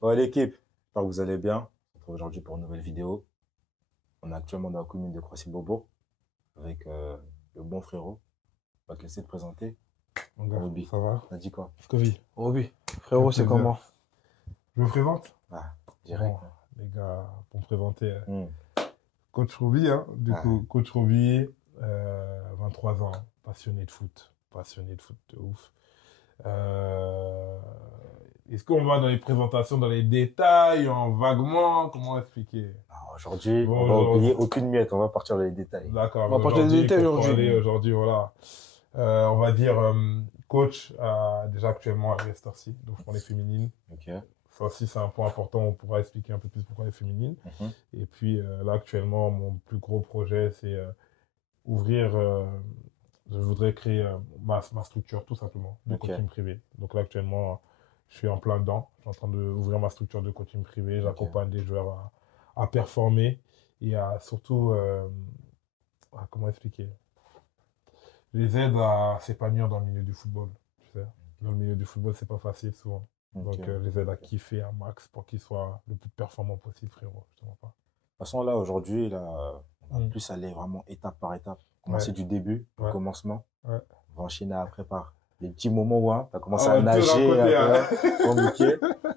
Bon, l'équipe, j'espère que vous allez bien. On se retrouve aujourd'hui pour une nouvelle vidéo. On est actuellement dans la commune de Croissy-Beaubourg avec le bon frérot. On va te laisser te présenter. Mon gars, Roby, ça va? t'as dit quoi? Scovi. Roby, frérot, c'est Quel plaisir. comment? Je me présente? Ah, direct. Bon, les gars, pour me présenter, Hmm. coach Roby, hein. Du Ah. coup, coach Roby, 23 ans, passionné de foot de ouf. Est-ce qu'on va dans les présentations, dans les détails, en vaguement, comment expliquer? Alors, aujourd'hui, Bon, on va aujourd'hui- oublier aucune miette. On va partir dans les détails. D'accord. On va parler des détails pour aujourd'hui. parler aujourd'hui, voilà. On va dire coach, déjà actuellement à Leicester. Donc, je prends les féminines. Ok. Ça aussi, c'est un point important. On pourra expliquer un peu plus pourquoi les féminines. Mhm. Et puis, là, actuellement, mon plus gros projet, c'est ouvrir... je voudrais créer ma structure, tout simplement, de Ok. coaching privé. Donc là, actuellement, je suis en plein dedans. Je suis en train d'ouvrir ma structure de coaching privé. J'accompagne des joueurs à performer et à surtout... comment expliquer? Je les aide à s'épanouir dans le milieu du football. Tu sais. Dans le milieu du football, c'est pas facile souvent. Ok. Donc, je les aide à kiffer un max pour qu'ils soient le plus performants possible, frérot. Je te mens pas. De toute façon, là, aujourd'hui, là, on va Mm. plus aller vraiment étape par étape. Commencer Ouais. du début, au Ouais. commencement. Ouais. On va enchaîner après par les petits moments où tu as commencé Ah, à on va tout nager, raconter, après, communiquer. Donc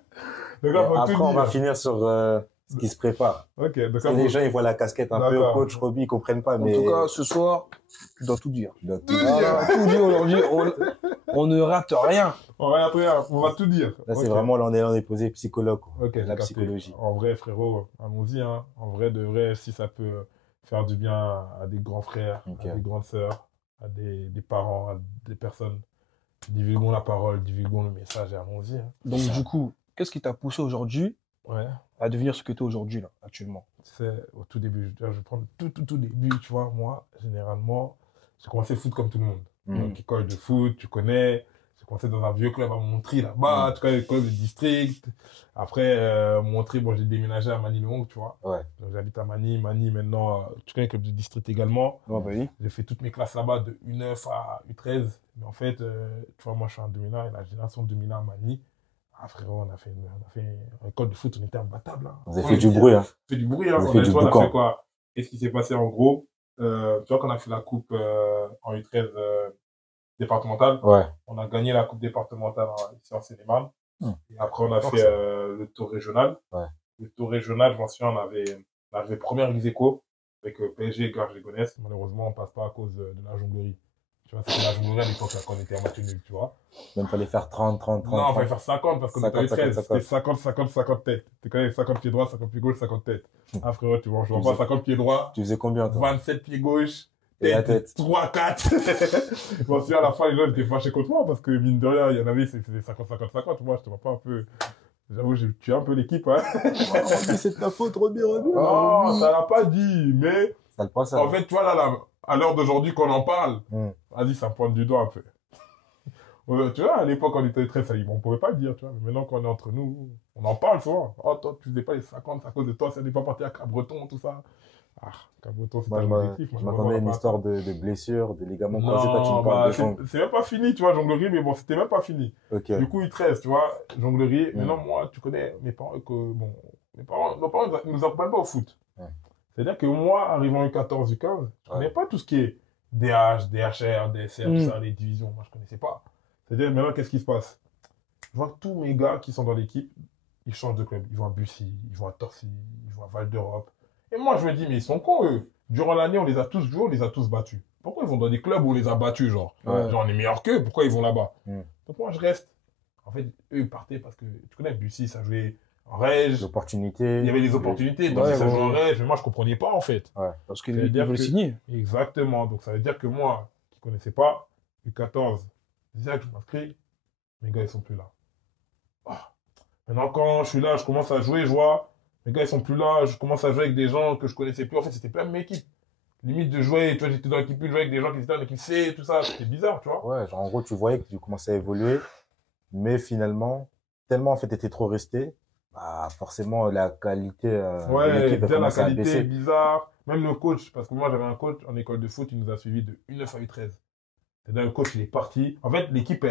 Et là, faut après, tout on va dire. finir sur ce qui se prépare. Ok, donc Parce là, que les faut- gens, ils voient la casquette un peu D'accord. coach Roby, ils comprennent pas, En mais tout cas, ce soir, tu dois tout dire. il doit tout Tout dire. dire. Voilà, tout dire aujourd'hui. On ne rate rien. on va tout dire. Là, c'est Ok. vraiment, là, on est posé psychologue, quoi. Ok, j'ai La capté. psychologie. En vrai, frérot, allons-y. Hein. En vrai, de vrai, si ça peut faire du bien à des grands frères, Ok. à des grandes sœurs, à des parents, à des personnes, divulguons la parole, divulguons le message et allons-y. Hein. Donc, du coup, qu'est-ce qui t'a poussé aujourd'hui Ouais. à devenir ce que tu es aujourd'hui, là, actuellement? C'est au tout début. Je vais prendre tout début, tu vois. Moi, généralement, j'ai commencé le foot comme tout le monde. Mm. Donc, école de foot, tu connais. J'ai commencé dans un vieux club à Montry, là-bas. Mm. Tu connais le club de district. Après, Montry, bon, j'ai déménagé à Manille-le-Hongue, tu vois. Ouais. Donc, j'habite à Manille. Manille, maintenant, tu connais le club de district également. Ouais, bah oui. J'ai fait toutes mes classes là-bas de U9 à U13. Mais en fait, tu vois, moi, je suis en 2001 et la génération 2001 à Manille. Ah, frérot, on a fait un école de foot, on était imbattable. Hein. Vous avez fait du bruit, hein. On a fait du bruit, hein. Vous avez fait du On a boucan. fait quoi? Qu'est-ce qui s'est passé en gros? Tu vois qu'on a fait la coupe en U13 départementale. Ouais. On a gagné la coupe départementale ici en Seine-et-Marne. Hmm. Et après, on a Fort, fait ça. le tour régional. Ouais. Le tour régional, je m'en souviens, on avait première ex-aequo avec PSG et Garges-les-Gonesse. Malheureusement, on passe pas à cause de la jonglerie. Tu vois, c'était la jonglerie à l'époque, là, quand on était en match nul, tu vois. Même fallait faire 30, 30, 30. Non, il 30. fallait faire 50 parce qu'on était en 50, U13. 50. C'était 50, 50, 50 têtes. Tu connais 50 pieds droits, 50 pieds gauche, 50 têtes. Ah, frérot, tu vois, je vois pas 50 pieds droits, Tu faisais combien, toi? 27 pieds gauche, Et la tête, tête. 3, 4. Je m'en souviens, à la fin, les gens étaient fâchés contre moi parce que, mine de rien, il y en avait, c'était 50, 50, 50. Moi, je te vois pas un peu. J'avoue, j'ai tué un peu l'équipe, hein. C'est ta faute, Roby, Roby. Non, ça l'a pas dit, mais Ça le passe, en fait, tu vois, là, à l'heure d'aujourd'hui qu'on en parle, Mm. vas-y, ça me pointe du doigt un peu. Tu vois, à l'époque, on était très salis. On pouvait pas le dire, tu vois. Mais maintenant qu'on est entre nous, on en parle souvent. Oh, toi, tu faisais pas les 50, c'est à cause de toi, ça n'est pas parti à Cabreton, tout ça. Ah, Cabreton, c'est Moi, pas l'objectif. je m'attendais à une histoire de blessure, de ligaments croisés. Toi, tu me Non, parles bah, de jambes. c'est même pas fini, tu vois, jonglerie, mais bon, c'était même pas fini. Ok. Du coup, il te reste, tu vois, jonglerie. Mm. Maintenant, moi, tu connais mes parents, nos parents, ils nous accompagnent pas au foot. Ouais. C'est-à-dire que moi, arrivant U14, U15, je connais pas tout ce qui est DH, DHR, DSR, tout ça, les divisions. Moi, je connaissais pas. C'est-à-dire, maintenant, qu'est-ce qui se passe? Je vois que tous mes gars qui sont dans l'équipe, ils changent de club. Ils vont à Bussy, ils vont à Torcy, ils vont à Val d'Europe. Et moi, je me dis, mais ils sont cons, eux. Durant l'année, on les a tous joués, on les a tous battus. Pourquoi ils vont dans des clubs où on les a battus, genre? Ouais. Genre, on est meilleurs qu'eux, pourquoi ils vont là-bas? Mm. Donc, moi, je reste. En fait, eux, ils partaient parce que, tu connais, Bussy, ça jouait en Reg. L'opportunité. Il y avait des opportunités, donc Ouais, ça ouais, jouait en ouais. Reg. Mais moi, je comprenais pas, en fait. Ouais. Parce qu'ils Ça veut dire veulent que- signer. Exactement. Donc, ça veut dire que moi, qui connaissais pas, U14, déjà que je m'inscris, mes gars, ils sont plus là. Ah. Maintenant, quand je suis là, je commence à jouer, je vois, mes gars, ils sont plus là, je commence à jouer avec des gens que je connaissais plus. En fait, c'était pas même équipe. Limite de jouer, tu vois, j'étais dans l'équipe U, je jouais avec des gens qui étaient dans l'équipe C, tout ça, c'était bizarre, tu vois. Ouais, genre, en gros, tu voyais que tu commençais à évoluer, mais finalement, tellement, en fait, t'étais trop resté, bah, forcément, la qualité de Ouais, l'équipe, elle déjà la commençait à qualité baisser. bizarre. Même le coach, parce que moi, j'avais un coach en école de foot, il nous a suivis de U9 à U13. C'est-à-dire, le coach, il est parti. En fait, l'équipe,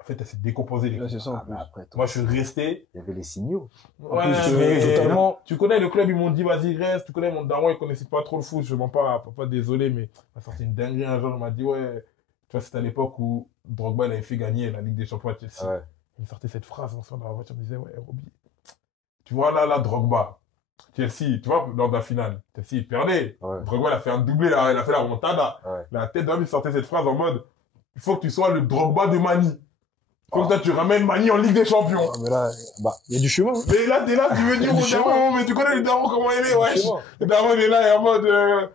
En fait, elle s'est décomposée. Là, c'est ça, en Ah, plus. mais après, toi, Moi, je suis resté. il y avait les signaux. Ouais, plus, mais totalement. tu connais le club, ils m'ont dit, vas-y, reste. Tu connais mon daron, il connaissait pas trop le foot. Je mens pas, papa, désolé, mais il m'a sorti une dinguerie un jour. Il m'a dit, ouais, tu vois, c'était à l'époque où Drogba, il avait fait gagner la Ligue des Champions à Chelsea. Ouais. Il me sortait cette phrase, on sort dans la voiture, il me disait, ouais, Roby, tu vois, là, Drogba, Chelsea, tu vois, lors de la finale, Chelsea, il perdait. Ouais. Drogba, il a fait un doublé, là, il a fait la remontada. Ouais. La tête d'homme, il sortait cette phrase en mode, il faut que tu sois le Drogba de Mani. Il faut que toi, tu ramènes Mani en Ligue des Champions. Ah, mais là, Bah, il y a du chemin. Hein. Mais là, t'es là, tu veux dire Du au chemin. daron, mais tu connais le daron, comment il est, Il y a wesh. du chemin. Le daron, il est là, il est en mode,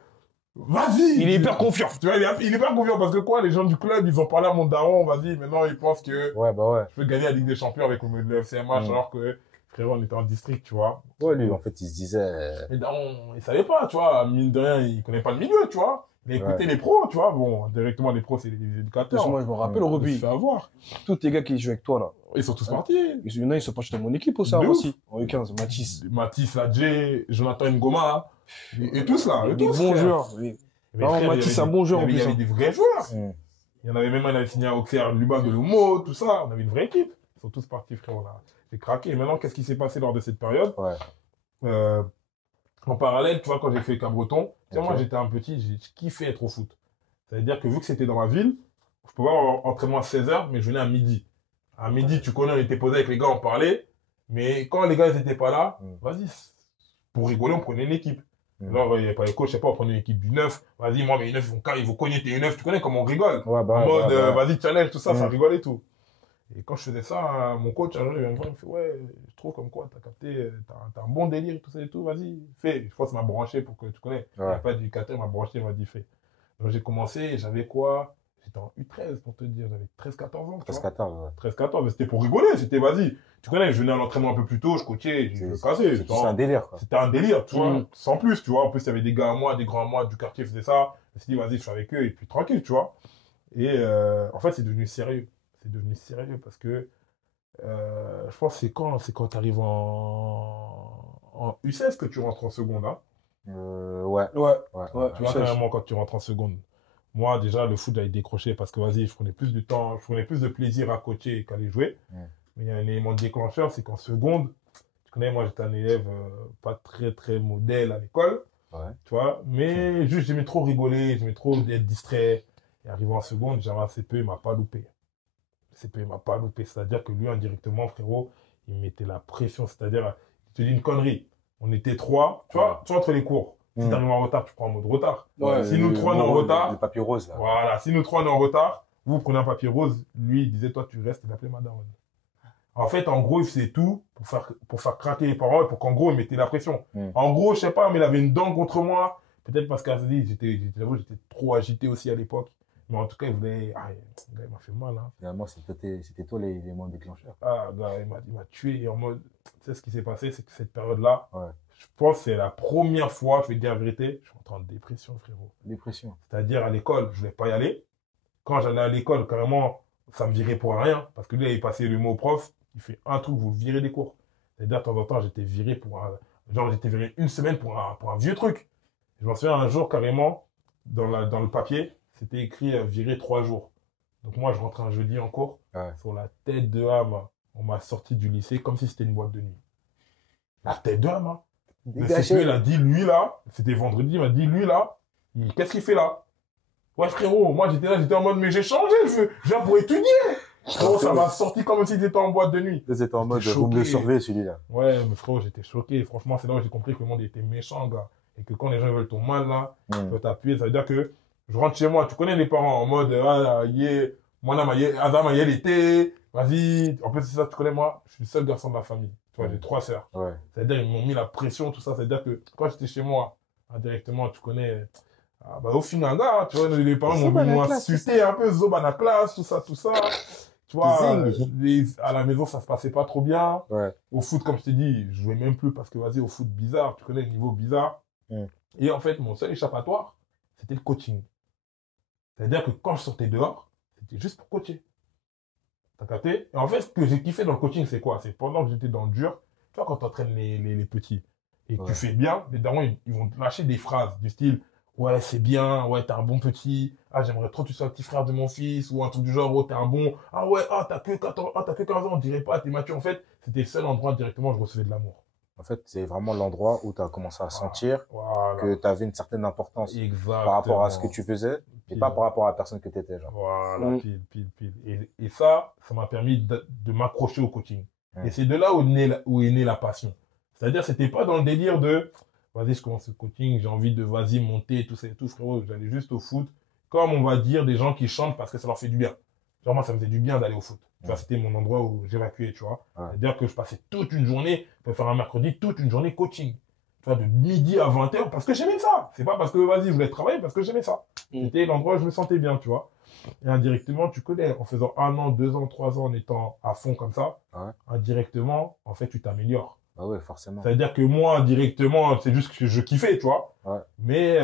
vas-y. Il est hyper confiant. Tu vois, il est pas confiant parce que quoi, les gens du club, ils ont parlé à mon daron, vas-y, maintenant, ils pensent que ouais, bah ouais. je peux gagner la Ligue des Champions avec le FCMH, alors que, frérot, on était en district, tu vois. Ouais, lui, en fait, il se disait. Les darons, ils savaient pas, tu vois, mine de rien, ils connaissaient pas le milieu, tu vois. Il a écouté les pros, tu vois. Bon, directement, les pros, c'est les éducateurs. Moi, je me rappelle, Il se Roby, fait avoir. tous les gars qui jouent avec toi, là, Ils sont tous partis. il y en a, ils sont pas chez mon équipe au Sarre De ouf. aussi. En U15, Mathis. Mathis, Ladjé, Jonathan Ngoma, et tous là. Des eux tous, bons frère. joueurs. Oui. Mais Non, frère, Mathis, il y c'est un avait bon des- joueur, en Il y plus, avait hein. des vrais joueurs. Mm. Il y en avait même un, il avait signé à Auxerre, Lubin de Lomo, tout ça. On avait une vraie équipe. Ils sont tous partis, frérot, là. J'ai craqué. Et maintenant, qu'est-ce qui s'est passé lors de cette période? Ouais. En parallèle, tu vois, quand j'ai fait Cabreton, tu sais, Ok. moi, j'étais un petit, j'ai kiffé être au foot. C'est-à-dire que vu que c'était dans ma ville, je pouvais avoir entraînement à 16h, mais je venais à midi. À midi, tu connais, on était posé avec les gars, on parlait. Mais quand les gars, ils étaient pas là, vas-y, pour rigoler, on prenait une équipe. Alors, il n'y a pas les coachs, je sais pas, on prenait une équipe du 9. Vas-y, moi, mes 9, ils vont cogner tes 9. Tu connais comment on rigole. Ouais, bah En ouais. mode, bah, vas-y, challenge, tout ça, ça Mm. rigole et tout. Et quand je faisais ça, mon coach, un jour, il vient me voir, il me fait, ouais, je trouve comme quoi, t'as capté, t'as un bon délire et tout ça et tout, vas-y, fais. Je pense que ça m'a branché pour que tu connais. Il n'y a Ouais. pas d'éducateur, il m'a branché, il m'a dit, fais. Donc j'ai commencé, j'avais quoi? J'étais en U13 pour te dire, j'avais 13-14 ans. tu Presque vois. 14, ouais. 13-14, mais c'était pour rigoler, c'était vas-y. Tu connais, je venais à l'entraînement un peu plus tôt, je coachais, je cassais. C'est un délire, quoi. C'était un délire, tu vois, Mm. sans plus, tu vois. En plus, il y avait des gars à moi, des grands à moi du quartier qui faisaient ça. Je me suis dit, vas-y, je suis avec eux, et puis tranquille, tu vois. Et en fait, c'est devenu sérieux. C'est devenu sérieux parce que je pense que c'est quand tu arrives en U16 que tu rentres en seconde, hein. Ouais. Ouais. Ouais. Tu vois, U16. carrément, quand tu rentres en seconde. Moi, déjà, le foot, j'avais décroché parce que, vas-y, je prenais plus de temps, je prenais plus de plaisir à coacher qu'à aller jouer. Mm. Mais il y a un élément déclencheur, c'est qu'en seconde, tu connais, moi, j'étais un élève pas très, très modèle à l'école, Ouais. tu vois, mais juste, j'aimais trop rigoler, j'aimais trop être distrait. Et arrivé en seconde, j'avais un CPE, il m'a pas loupé. Le CPE, il m'a pas loupé. C'est-à-dire que lui, indirectement, frérot, il me mettait la pression. C'est-à-dire, je te dis une connerie. On était 3, tu vois, entre les cours. Si Mm. t'arrives en retard, tu prends en mode retard. Ouais, Si nous 3, on est en retard, Le papier rose, là. voilà, si nous 3, on est en retard, vous prenez un papier rose, lui, il disait, toi, tu restes, il appelait madame. En fait, en gros, il faisait tout pour faire craquer les parents et pour qu'en gros, il mettait la pression. Mm. En gros, je sais pas, mais il avait une dent contre moi. Peut-être parce qu'à j'étais trop agité aussi à l'époque. Mais en tout cas, il voulait, ah, le gars, il m'a fait mal, hein. Finalement, c'était toi l'élément déclencheur. Ah, le gars, il m'a tué. Et en mode, tu sais, ce qui s'est passé, c'est que cette période-là, Ouais. je pense que c'est la première fois, je vais te dire la vérité, je suis rentré en dépression, frérot. Dépression. C'est-à-dire, à l'école, je voulais pas y aller. Quand j'allais à l'école, carrément, ça me virait pour rien. Parce que lui, il passait le mot au prof, il fait un truc, vous le virez des cours. C'est-à-dire, de temps en temps, j'étais viré j'étais viré une semaine pour un vieux truc. Je m'en souviens un jour, carrément, dans le papier, c'était écrit viré 3 jours. Donc moi, je rentrais un jeudi en cours. Ouais. Sur la tête de Ham, on m'a sorti du lycée comme si c'était une boîte de nuit. La tête de Ham, hein. Le CPE, il a dit, lui là, c'était vendredi, il m'a dit, lui là, qu'est-ce qu'il fait là? Ouais, frérot, moi j'étais en mode, mais j'ai changé, je viens pour étudier. Frérot, ça m'a sorti comme si c'était en boîte de nuit. C'était en mode, J'étais vous me le choqué. surveillez, celui-là. Ouais, mais frérot, j'étais choqué. Franchement, c'est là où j'ai compris que le monde était méchant, gars. Et que quand les gens veulent ton mal là, Mm. ils veulent t'appuyer, ça veut dire que je rentre chez moi, tu connais les parents en mode, ah, moi là, Adam, l'été, vas-y. En plus, c'est ça, tu connais moi, je suis le seul garçon de la famille. Tu vois, j'ai 3 sœurs. Ouais. C'est-à-dire, ils m'ont mis la pression, tout ça. C'est-à-dire que quand j'étais chez moi, indirectement, tu connais, au final, gars, tu vois, les parents m'ont insulté un peu, Zobana classe, tout ça, tout ça. Tu vois, à la maison, ça se passait pas trop bien. Ouais. Au foot, comme je t'ai dit, je jouais même plus parce que, vas-y, au foot bizarre, tu connais le niveau bizarre. Mm. Et en fait, mon seul échappatoire, c'était le coaching. C'est-à-dire que quand je sortais dehors, c'était juste pour coacher. T'as capté? Et en fait, ce que j'ai kiffé dans le coaching, c'est quoi? C'est pendant que j'étais dans le dur, tu vois, quand tu entraînes les petits et que Ouais. tu fais bien, les darons, ils vont te lâcher des phrases du style, ouais, c'est bien, ouais, t'es un bon petit, ah, j'aimerais trop que tu sois le petit frère de mon fils, ou un truc du genre, oh, t'es un bon, ah ouais, ah, t'as que 14, ah, t'as que 15 ans, on dirait pas, t'es mature. En fait, c'était le seul endroit directement où je recevais de l'amour. En fait, c'est vraiment l'endroit où tu as commencé à Voilà. sentir que Voilà. tu avais une certaine importance par rapport à ce que Exactement. tu faisais et Pile. pas par rapport à la personne que tu étais, genre. Voilà, Mm. pile. Et ça m'a permis de m'accrocher au coaching. Mm. Et c'est de là où est née la passion. C'est-à-dire, c'était pas dans le délire de, vas-y, je commence le coaching, j'ai envie de, vas-y, monter, tout ça et tout, frérot. J'allais juste au foot, comme on va dire des gens qui chantent parce que ça leur fait du bien. Genre, moi, ça me faisait du bien d'aller au foot. Tu vois, c'était mon endroit où j'évacuais, tu vois. Ouais. C'est-à-dire que je passais toute une journée, je peux faire un mercredi, toute une journée coaching. Tu vois, de midi à 20h, parce que j'aimais ça. C'est pas parce que, vas-y, je voulais travailler, parce que j'aimais ça. Mm. C'était l'endroit où je me sentais bien, tu vois. Et indirectement, tu connais, en faisant 1 an, 2 ans, 3 ans, en étant à fond comme ça, Ouais. indirectement, en fait, tu t'améliores. Bah ouais, forcément. C'est-à-dire que moi, indirectement, c'est juste que je kiffais, tu vois. Ouais. Mais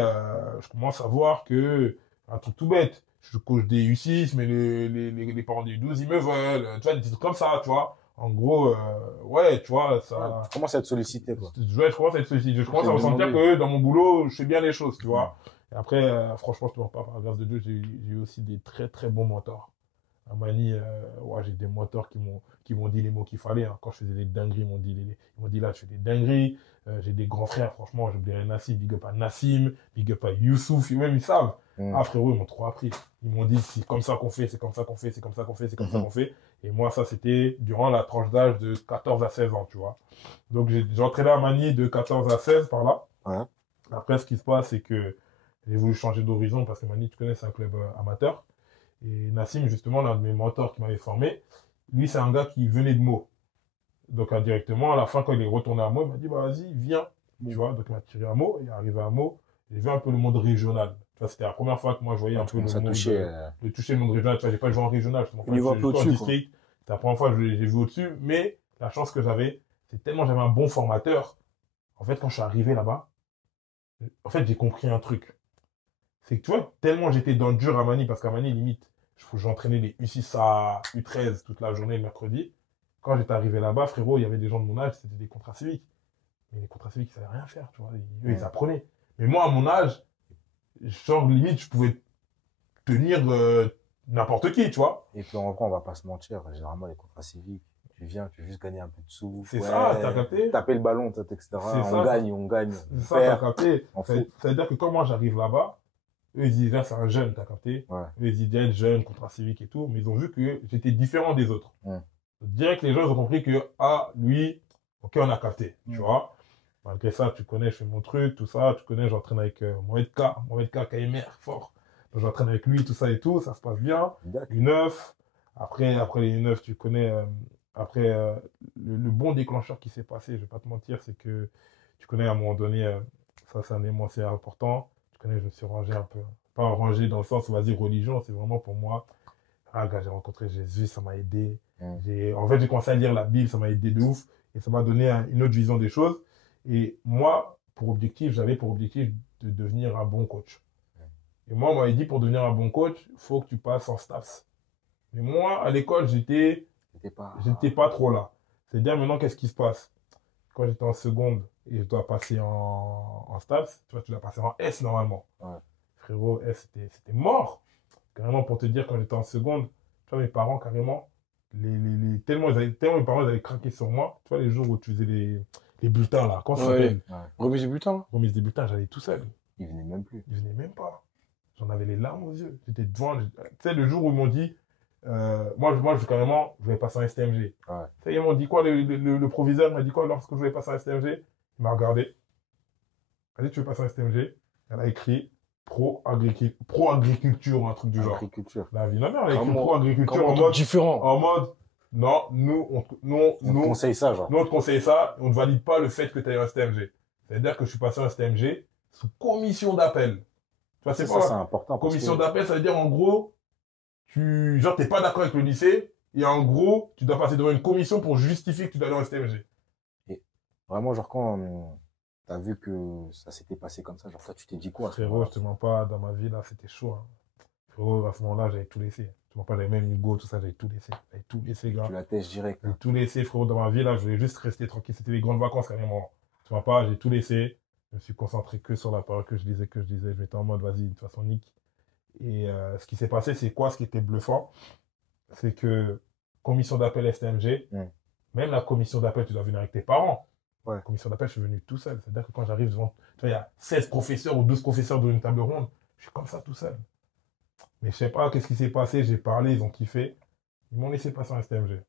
je commence à voir que, un truc tout bête, je coach des U6, mais les parents des U12, ils me veulent. Tu vois, des trucs comme ça, tu vois. En gros, ouais, tu vois, ça... Tu commences à être sollicité, quoi. Ouais, je commence à être sollicité. Je commence à C'est ressentir demandé. que dans mon boulot, je fais bien les choses, tu vois. Et après, franchement, je te mens pas, par la grâce de Dieu, j'ai eu aussi des très, très bons mentors. À Mani, ouais, j'ai des mentors qui m'ont dit les mots qu'il fallait. Hein. Quand je faisais des dingueries, ils m'ont dit là, je fais des dingueries. J'ai des grands frères, franchement, j'oublierai Nassim, big up à Nassim, big up à Youssouf, même ils savent. Ah frérot, ils m'ont trop appris. Ils m'ont dit c'est comme ça qu'on fait, c'est comme ça qu'on fait, c'est comme ça qu'on fait, c'est comme ça qu'on fait. Et moi, ça, c'était durant la tranche d'âge de 14 à 16 ans, tu vois. Donc, j'entraînais à Mani de 14 à 16 par là. Ouais. Après, ce qui se passe, c'est que j'ai voulu changer d'horizon parce que Mani, tu connais, c'est un club amateur. Et Nassim, justement, l'un de mes mentors qui m'avait formé, lui, c'est un gars qui venait de Meaux. Donc, indirectement, à la fin, quand il est retourné à Meaux, il m'a dit, bah, vas-y, viens. Tu vois, donc il m'a tiré à Meaux, il est arrivé à Meaux, j'ai vu un peu le monde régional. Tu vois, c'était la première fois que moi, je voyais un peu le monde, de toucher le monde régional. Tu vois, j'ai pas joué en régional, Au niveau un peu au-dessus, district. C'était la première fois que j'ai vu au-dessus, mais la chance que j'avais, c'est tellement j'avais un bon formateur. En fait, quand je suis arrivé là-bas, en fait, j'ai compris un truc. C'est que tu vois, tellement j'étais dans le dur à Mani, parce qu'à Mani, limite, j'entraînais les U6 à U13 toute la journée le mercredi. Quand j'étais arrivé là-bas, frérot, il y avait des gens de mon âge, c'était des contrats civiques. Mais les contrats civiques, ils savaient rien faire, tu vois. Eux, ils apprenaient. Mais moi, à mon âge, genre, limite, je pouvais tenir n'importe qui, tu vois. Et puis en vrai, on va pas se mentir, généralement les contrats civiques, tu viens, tu veux juste gagner un peu de sous. C'est ça, t'as capté. Taper le ballon, etc. C'est On gagne, on gagne. C'est ça, t'as capté. On fout. Ça veut dire que quand moi j'arrive là-bas, eux ils disent là c'est un jeune, t'as capté. Ouais. Eux ils disent jeune, contrat civique et tout, mais ils ont vu que j'étais différent des autres. Direct les gens ils ont compris que ah lui, ok on a capté, tu vois. Malgré ça, tu connais, je fais mon truc, tout ça, tu connais, j'entraîne avec Mohamed K, KMR, fort. Donc, j'entraîne avec lui, tout ça et tout, ça se passe bien. U9, après les U9, tu connais, après le bon déclencheur qui s'est passé, je vais pas te mentir, c'est que tu connais à un moment donné, ça c'est un élément assez important, tu connais, je me suis rangé un peu, pas rangé dans le sens, vas-y, religion, c'est vraiment pour moi, ah gars, j'ai rencontré Jésus, ça m'a aidé. En fait, j'ai commencé à lire la Bible, ça m'a aidé de ouf, et ça m'a donné une autre vision des choses. Et moi, j'avais pour objectif de devenir un bon coach. Et moi, on m'avait dit, pour devenir un bon coach, il faut que tu passes en STAPS. Mais moi, à l'école, j'étais pas trop là. C'est-à-dire, maintenant, qu'est-ce qui se passe? Quand j'étais en seconde et je dois passer en STAPS, tu vois, tu dois passer en S normalement. Ouais. Frérot, S, c'était mort. Carrément, pour te dire, quand j'étais en seconde, tu vois, mes parents, carrément, tellement mes parents avaient craqué sur moi. Tu vois, les jours où tu faisais les bulletins, là, quand ça s'appelle remise des bulletins. Remise des bulletins, j'allais tout seul. Ils venaient même plus. Ils venaient même pas. J'en avais les larmes aux yeux. J'étais devant. Tu sais, le jour où ils m'ont dit, moi, je voulais passer en STMG. Ouais. Tu sais, ils m'ont dit quoi, le proviseur m'a dit quoi lorsque je voulais passer en STMG? Il m'a regardé. Il m'a dit, tu veux passer en STMG? Elle a écrit pro-agriculture ou un truc du genre. Agriculture. La vie, non, elle a écrit pro-agriculture en mode différent. En mode, non, nous, On conseille ça, genre. nous, on te conseille ça, on ne valide pas le fait que tu aies un STMG. C'est-à-dire que je suis passé en STMG sous commission d'appel. Tu vois, c'est Ça, quoi? c'est important. Commission d'appel, ça veut dire en gros, t'es pas d'accord avec le lycée, et en gros, tu dois passer devant une commission pour justifier que tu dois aller en STMG. Et vraiment, genre, quand t'as vu que ça s'était passé comme ça, genre, toi, tu t'es dit quoi? Frérot, je te mens pas, dans ma vie, là, c'était chaud. Hein. Frérot, à ce moment-là, j'avais tout laissé. Tu mens pas, j'avais même Hugo, tout ça, j'avais tout laissé. J'avais tout laissé, gars. Tu la tèches direct. J'ai tout laissé, frérot, dans ma vie, là, je voulais juste rester tranquille. C'était les grandes vacances, carrément. Tu vois pas, j'ai tout laissé. Je me suis concentré que sur la parole que je disais. Je m'étais en mode, vas-y, de toute façon, nique. Et ce qui s'est passé, c'est quoi? Ce qui était bluffant, c'est que commission d'appel STMG, même la commission d'appel, tu dois venir avec tes parents. Ouais. La commission d'appel, je suis venu tout seul. C'est-à-dire que quand j'arrive devant, tu vois, il y a 16 professeurs ou 12 professeurs dans une table ronde, je suis comme ça tout seul. Mais je sais pas qu'est-ce qui s'est passé, j'ai parlé, ils ont kiffé. Ils m'ont laissé passer en STMG.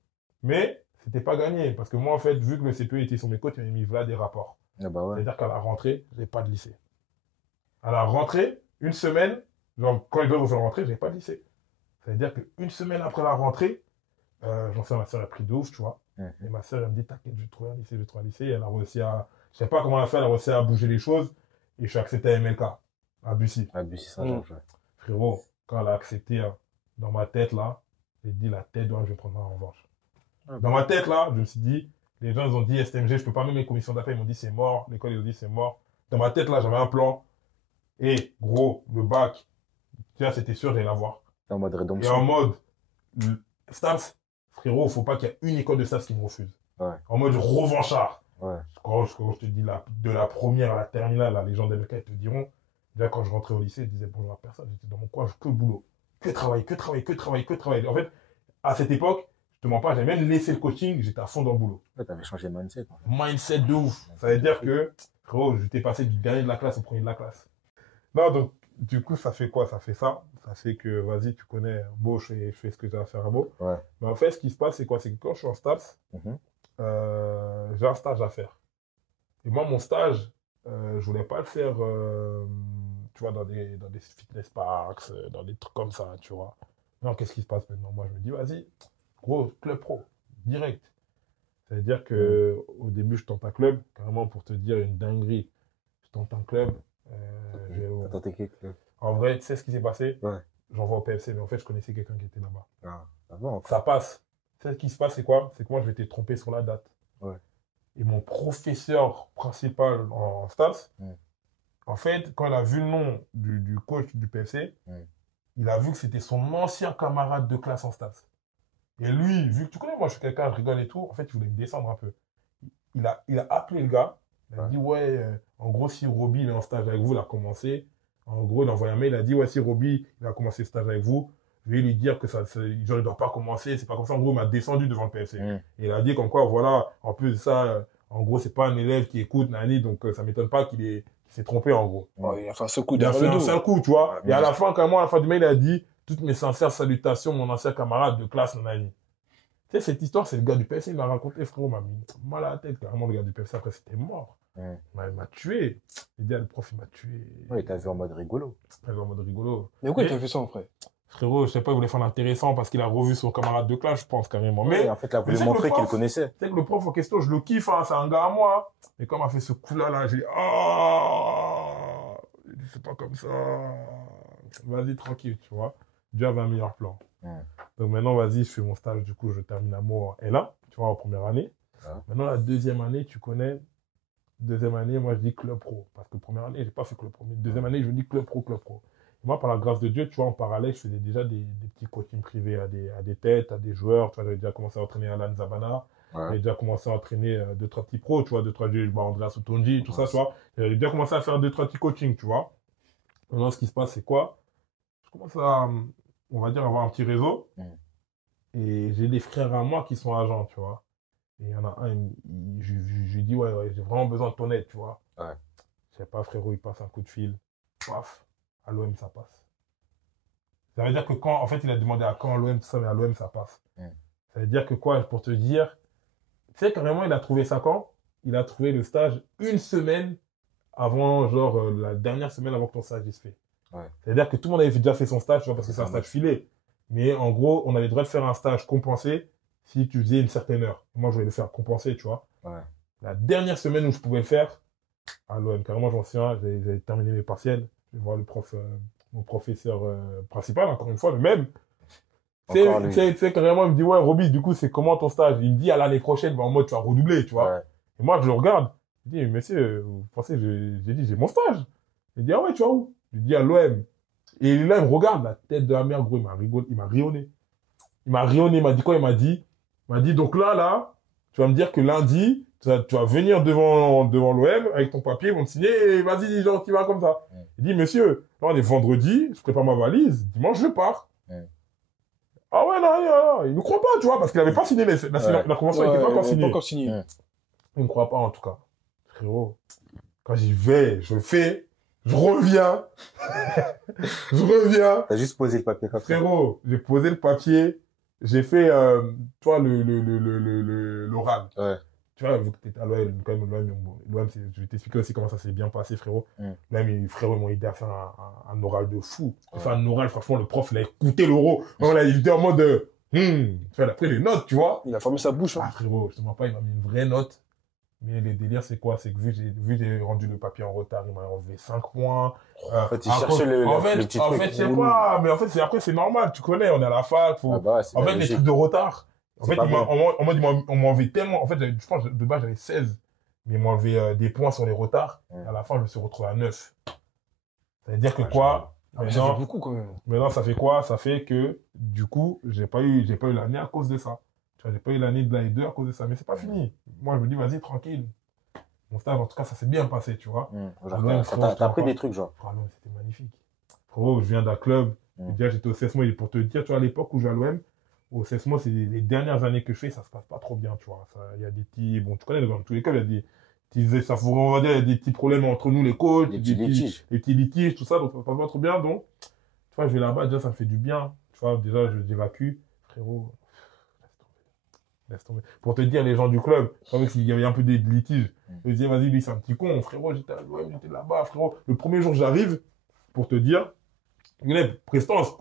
Mais c'était pas gagné, parce que moi, en fait, vu que le CPE était sur mes côtes, il m'a mis voilà des rapports. Ah bah ouais. C'est-à-dire qu'à la rentrée, je n'avais pas de lycée. À la rentrée, une semaine, genre quand ils doivent refaire la rentrée, je n'avais pas de lycée. C'est-à-dire qu'une semaine après la rentrée, j'en sais, ma soeur a pris de ouf, tu vois. Et ma soeur, elle me dit, t'inquiète, je vais trouver un lycée, je vais trouver un lycée. Et elle a réussi à, je sais pas comment elle a fait, elle a réussi à bouger les choses. Et je suis accepté à MLK, à Bussy. À Bussy Saint-Georges, ouais. Frérot, quand elle a accepté, dans ma tête, là, j'ai dit, la tête, je vais prendre ma revanche. Dans ma tête, là, je me suis dit, les gens, ils ont dit STMG, je peux pas même les commissions d'appel, ils m'ont dit c'est mort. L'école, ils ont dit c'est mort. Dans ma tête, là, j'avais un plan. Et, gros, le bac, tu vois, c'était sûr, j'allais l'avoir. En mode Et rédemption. en mode, Stams, frérot, faut pas qu'il y ait une école de Stams qui me refuse. Ouais. En mode revanchard. Ouais. Quand je te dis de la première à la terminale, là, les gens d'MLK, ils te diront, déjà quand je rentrais au lycée, ils disaient bonjour à personne. J'étais dans mon coin, que boulot. Que travail, que travail, que travail, que travail. En fait, à cette époque, je te mens pas, j'avais même laissé le coaching, j'étais à fond dans le boulot. Ouais, t'avais changé de mindset. En fait. Mindset de ouf. Ça veut dire que, frérot, j'étais passé du dernier de la classe au premier de la classe. Non, donc, du coup, ça fait quoi? Ça fait ça. Ça fait que, vas-y, tu connais, Beau, je fais ce que j'ai à faire à Beau. Ouais. Mais en fait, ce qui se passe, c'est quoi? C'est que quand je suis en STAPS, j'ai un stage à faire. Et moi, mon stage, je voulais pas le faire, tu vois, dans des fitness parks, dans des trucs comme ça, tu vois. Non, qu'est-ce qui se passe maintenant? Moi, je me dis, vas-y, gros, club pro, direct. C'est-à-dire que au début, je tente un club, carrément pour te dire une dinguerie. Je tente un club. T'as tenté quel club? En vrai, tu sais ce qui s'est passé? Ouais. J'envoie au PFC, mais en fait, je connaissais quelqu'un qui était là-bas. Ah, avant. Ça passe. Tu sais ce qui se passe, c'est quoi? C'est que moi, je m'étais trompé sur la date. Ouais. Et mon professeur principal en stats, en fait, quand il a vu le nom du coach du PFC, il a vu que c'était son ancien camarade de classe en stats. Et lui, vu que tu connais, moi, je suis quelqu'un, je rigole et tout, en fait, il voulait me descendre un peu. Il a appelé le gars, il a dit, en gros, si Roby il est en stage avec vous, il a commencé. En gros, il a envoyé un mail, il a dit, si Roby il a commencé le stage avec vous, je vais lui dire que genre, il ne doit pas commencer, c'est pas comme ça. En gros, il m'a descendu devant le PFC. Et il a dit comme quoi, voilà, en plus de ça, en gros, c'est pas un élève qui écoute, Nani, donc ça m'étonne pas qu'il s'est trompé, en gros. Il a fait un seul coup Il a derrière fait le un dos. seul coup, tu vois. Et à la fin, quand même, à la fin du mail, il a dit, toutes mes sincères salutations, mon ancien camarade de classe, Nani. Tu sais, cette histoire, c'est le gars du PFC, il m'a raconté, frérot, m'a mis mal à la tête, carrément, le gars du PFC, après, c'était mort. Il m'a tué. Il dit, le prof, il m'a tué. Ouais, il t'a vu en mode rigolo. Il t'a vu en mode rigolo. Mais pourquoi il t'a fait ça, en vrai? Frérot, je sais pas, il voulait faire l'intéressant parce qu'il a revu son camarade de classe, je pense, carrément. Ouais, Mais, en fait, il a voulu montrer qu'il le connaissait. Tu sais que le prof en question, je le kiffe, hein, c'est un gars à moi. Mais quand il m'a fait ce coup-là, j'ai dit, c'est pas comme ça. Vas-y, tranquille, tu vois. Dieu avait un meilleur plan. Donc maintenant, vas-y, je fais mon stage, du coup, je termine à Meaux L1, tu vois, en première année. Maintenant, la deuxième année, tu connais. Deuxième année, moi, je dis club pro. Parce que première année, j'ai pas fait club pro. Mais deuxième année, je dis club pro, club pro. Et moi, par la grâce de Dieu, tu vois, en parallèle, je faisais déjà des petits coachings privés à des têtes, à des joueurs. Tu vois, j'avais déjà commencé à entraîner Alan Zabana. J'avais déjà commencé à entraîner 2-3 petits pros, tu vois, 2-3 Andreas Otonji, tout ça, tu vois. J'avais déjà commencé à faire 2-3 petits coachings, tu vois. Maintenant, ce qui se passe, c'est quoi? Je commence à, on va dire, avoir un petit réseau. Et j'ai des frères à moi qui sont agents, tu vois. Et il y en a un, je lui dis, ouais, j'ai vraiment besoin de ton aide, tu vois. Je sais pas, frérot, il passe un coup de fil. Paf, à l'OM, ça passe. Ça veut dire que quand, en fait, il a demandé à quand l'OM, tout ça, mais à l'OM, ça passe. Ça veut dire que quoi, pour te dire, tu sais, carrément, il a trouvé ça quand? Il a trouvé le stage une semaine avant, genre, la dernière semaine avant que ton stage se fait. C'est-à-dire que tout le monde avait déjà fait son stage, tu vois, parce que c'est un stage filé. Mais en gros, on avait le droit de faire un stage compensé si tu faisais une certaine heure. Moi, je voulais le faire compenser, tu vois. La dernière semaine où je pouvais le faire, à l'OM, carrément, j'en souviens, j'avais terminé mes partiels. Je vais voir le prof, mon professeur principal, encore une fois, le même. Tu sais, carrément, il me dit, ouais, Roby, du coup, c'est comment ton stage? Il me dit, à l'année prochaine, en mode, tu vas redoubler, tu vois. Et moi, je le regarde. Je dis, monsieur, vous pensez, j'ai dit, j'ai mon stage. Il dit, ah ouais, tu vas où? Je lui dis, à l'OM. Et là, il me regarde, la tête de la mère, gros, il m'a rigolé, il m'a rionné. Il m'a rionné, il m'a dit quoi? Il m'a dit, donc là, tu vas me dire que lundi, de toute tu vas venir devant l'OM avec ton papier, ils vont te signer, et vas-y, genre, tu vas comme ça. Il dit, monsieur, là, on est vendredi, je prépare ma valise, dimanche, je pars. Ah ouais, non, il ne croit pas, tu vois, parce qu'il n'avait pas signé la convention, n'était pas encore signée. Pas encore signé. Il ne croit pas, en tout cas. Frérot, quand j'y vais, je fais, je reviens. Je reviens. T'as juste posé le papier comme ça. Frérot, j'ai posé le papier, j'ai fait, toi, l'oral. Ouais. Tu vois, vu que t'étais à l'OM, quand même, l'OM, je vais t'expliquer aussi comment ça s'est bien passé, frérot. L'OM, frérot, ils m'ont aidé à faire un oral de fou. Enfin, un oral, franchement, le prof, il a écouté l'euro. Voilà, il était en mode, tu vois, il a pris les notes, tu vois. Il a fermé sa bouche. Ah, frérot, je te mens pas, il m'a mis une vraie note. Mais les délires, c'est quoi? C'est que vu que j'ai rendu le papier en retard, il m'a enlevé 5 points. En fait, il cherchait le petit truc. En fait, je sais pas, mais en fait, après, c'est normal, tu connais, on est à la fac, Ah bah, en fait, les trucs de retard. En fait, pas on m'a enlevé tellement. En fait, je pense, de base, j'avais 16. Mais ils m'ont enlevé des points sur les retards. À la fin, je me suis retrouvé à 9. Ça veut dire que quoi? Ça fait beaucoup, quand même. Maintenant, ça fait quoi? Ça fait que, du coup, j'ai pas eu l'année à cause de ça. Tu vois, j'ai pas eu l'année de l'année 2 à cause de ça. Mais c'est pas fini. Moi, je me dis, vas-y, tranquille. Mon stage, en tout cas, ça s'est bien passé, tu vois. T'as appris des trucs, genre. Ah non, c'était magnifique. Frérot, je viens d'un club. Déjà, j'étais au CESMO. Et pour te dire, tu vois, à l'époque où j'ai à l'OM, au CESMO, c'est les dernières années que je fais, ça se passe pas trop bien, tu vois. Il y a des petits, bon, tu connais, dans tous les cas, il y a des petits, on va dire, il y a des petits problèmes entre nous, les coachs, des petits litiges, tout ça, donc ça se passe pas trop bien. Donc, tu vois, je vais là-bas, déjà, ça me fait du bien. Tu vois, déjà, j'évacue. Frérot, laisse tomber. Pour te dire, les gens du club, je savais qu'il y avait un peu des litiges. Je me disais, vas-y, lui, c'est un petit con. Frérot, j'étais à l'OM, j'étais là-bas, frérot. Le premier jour, j'arrive, pour te dire, prestance,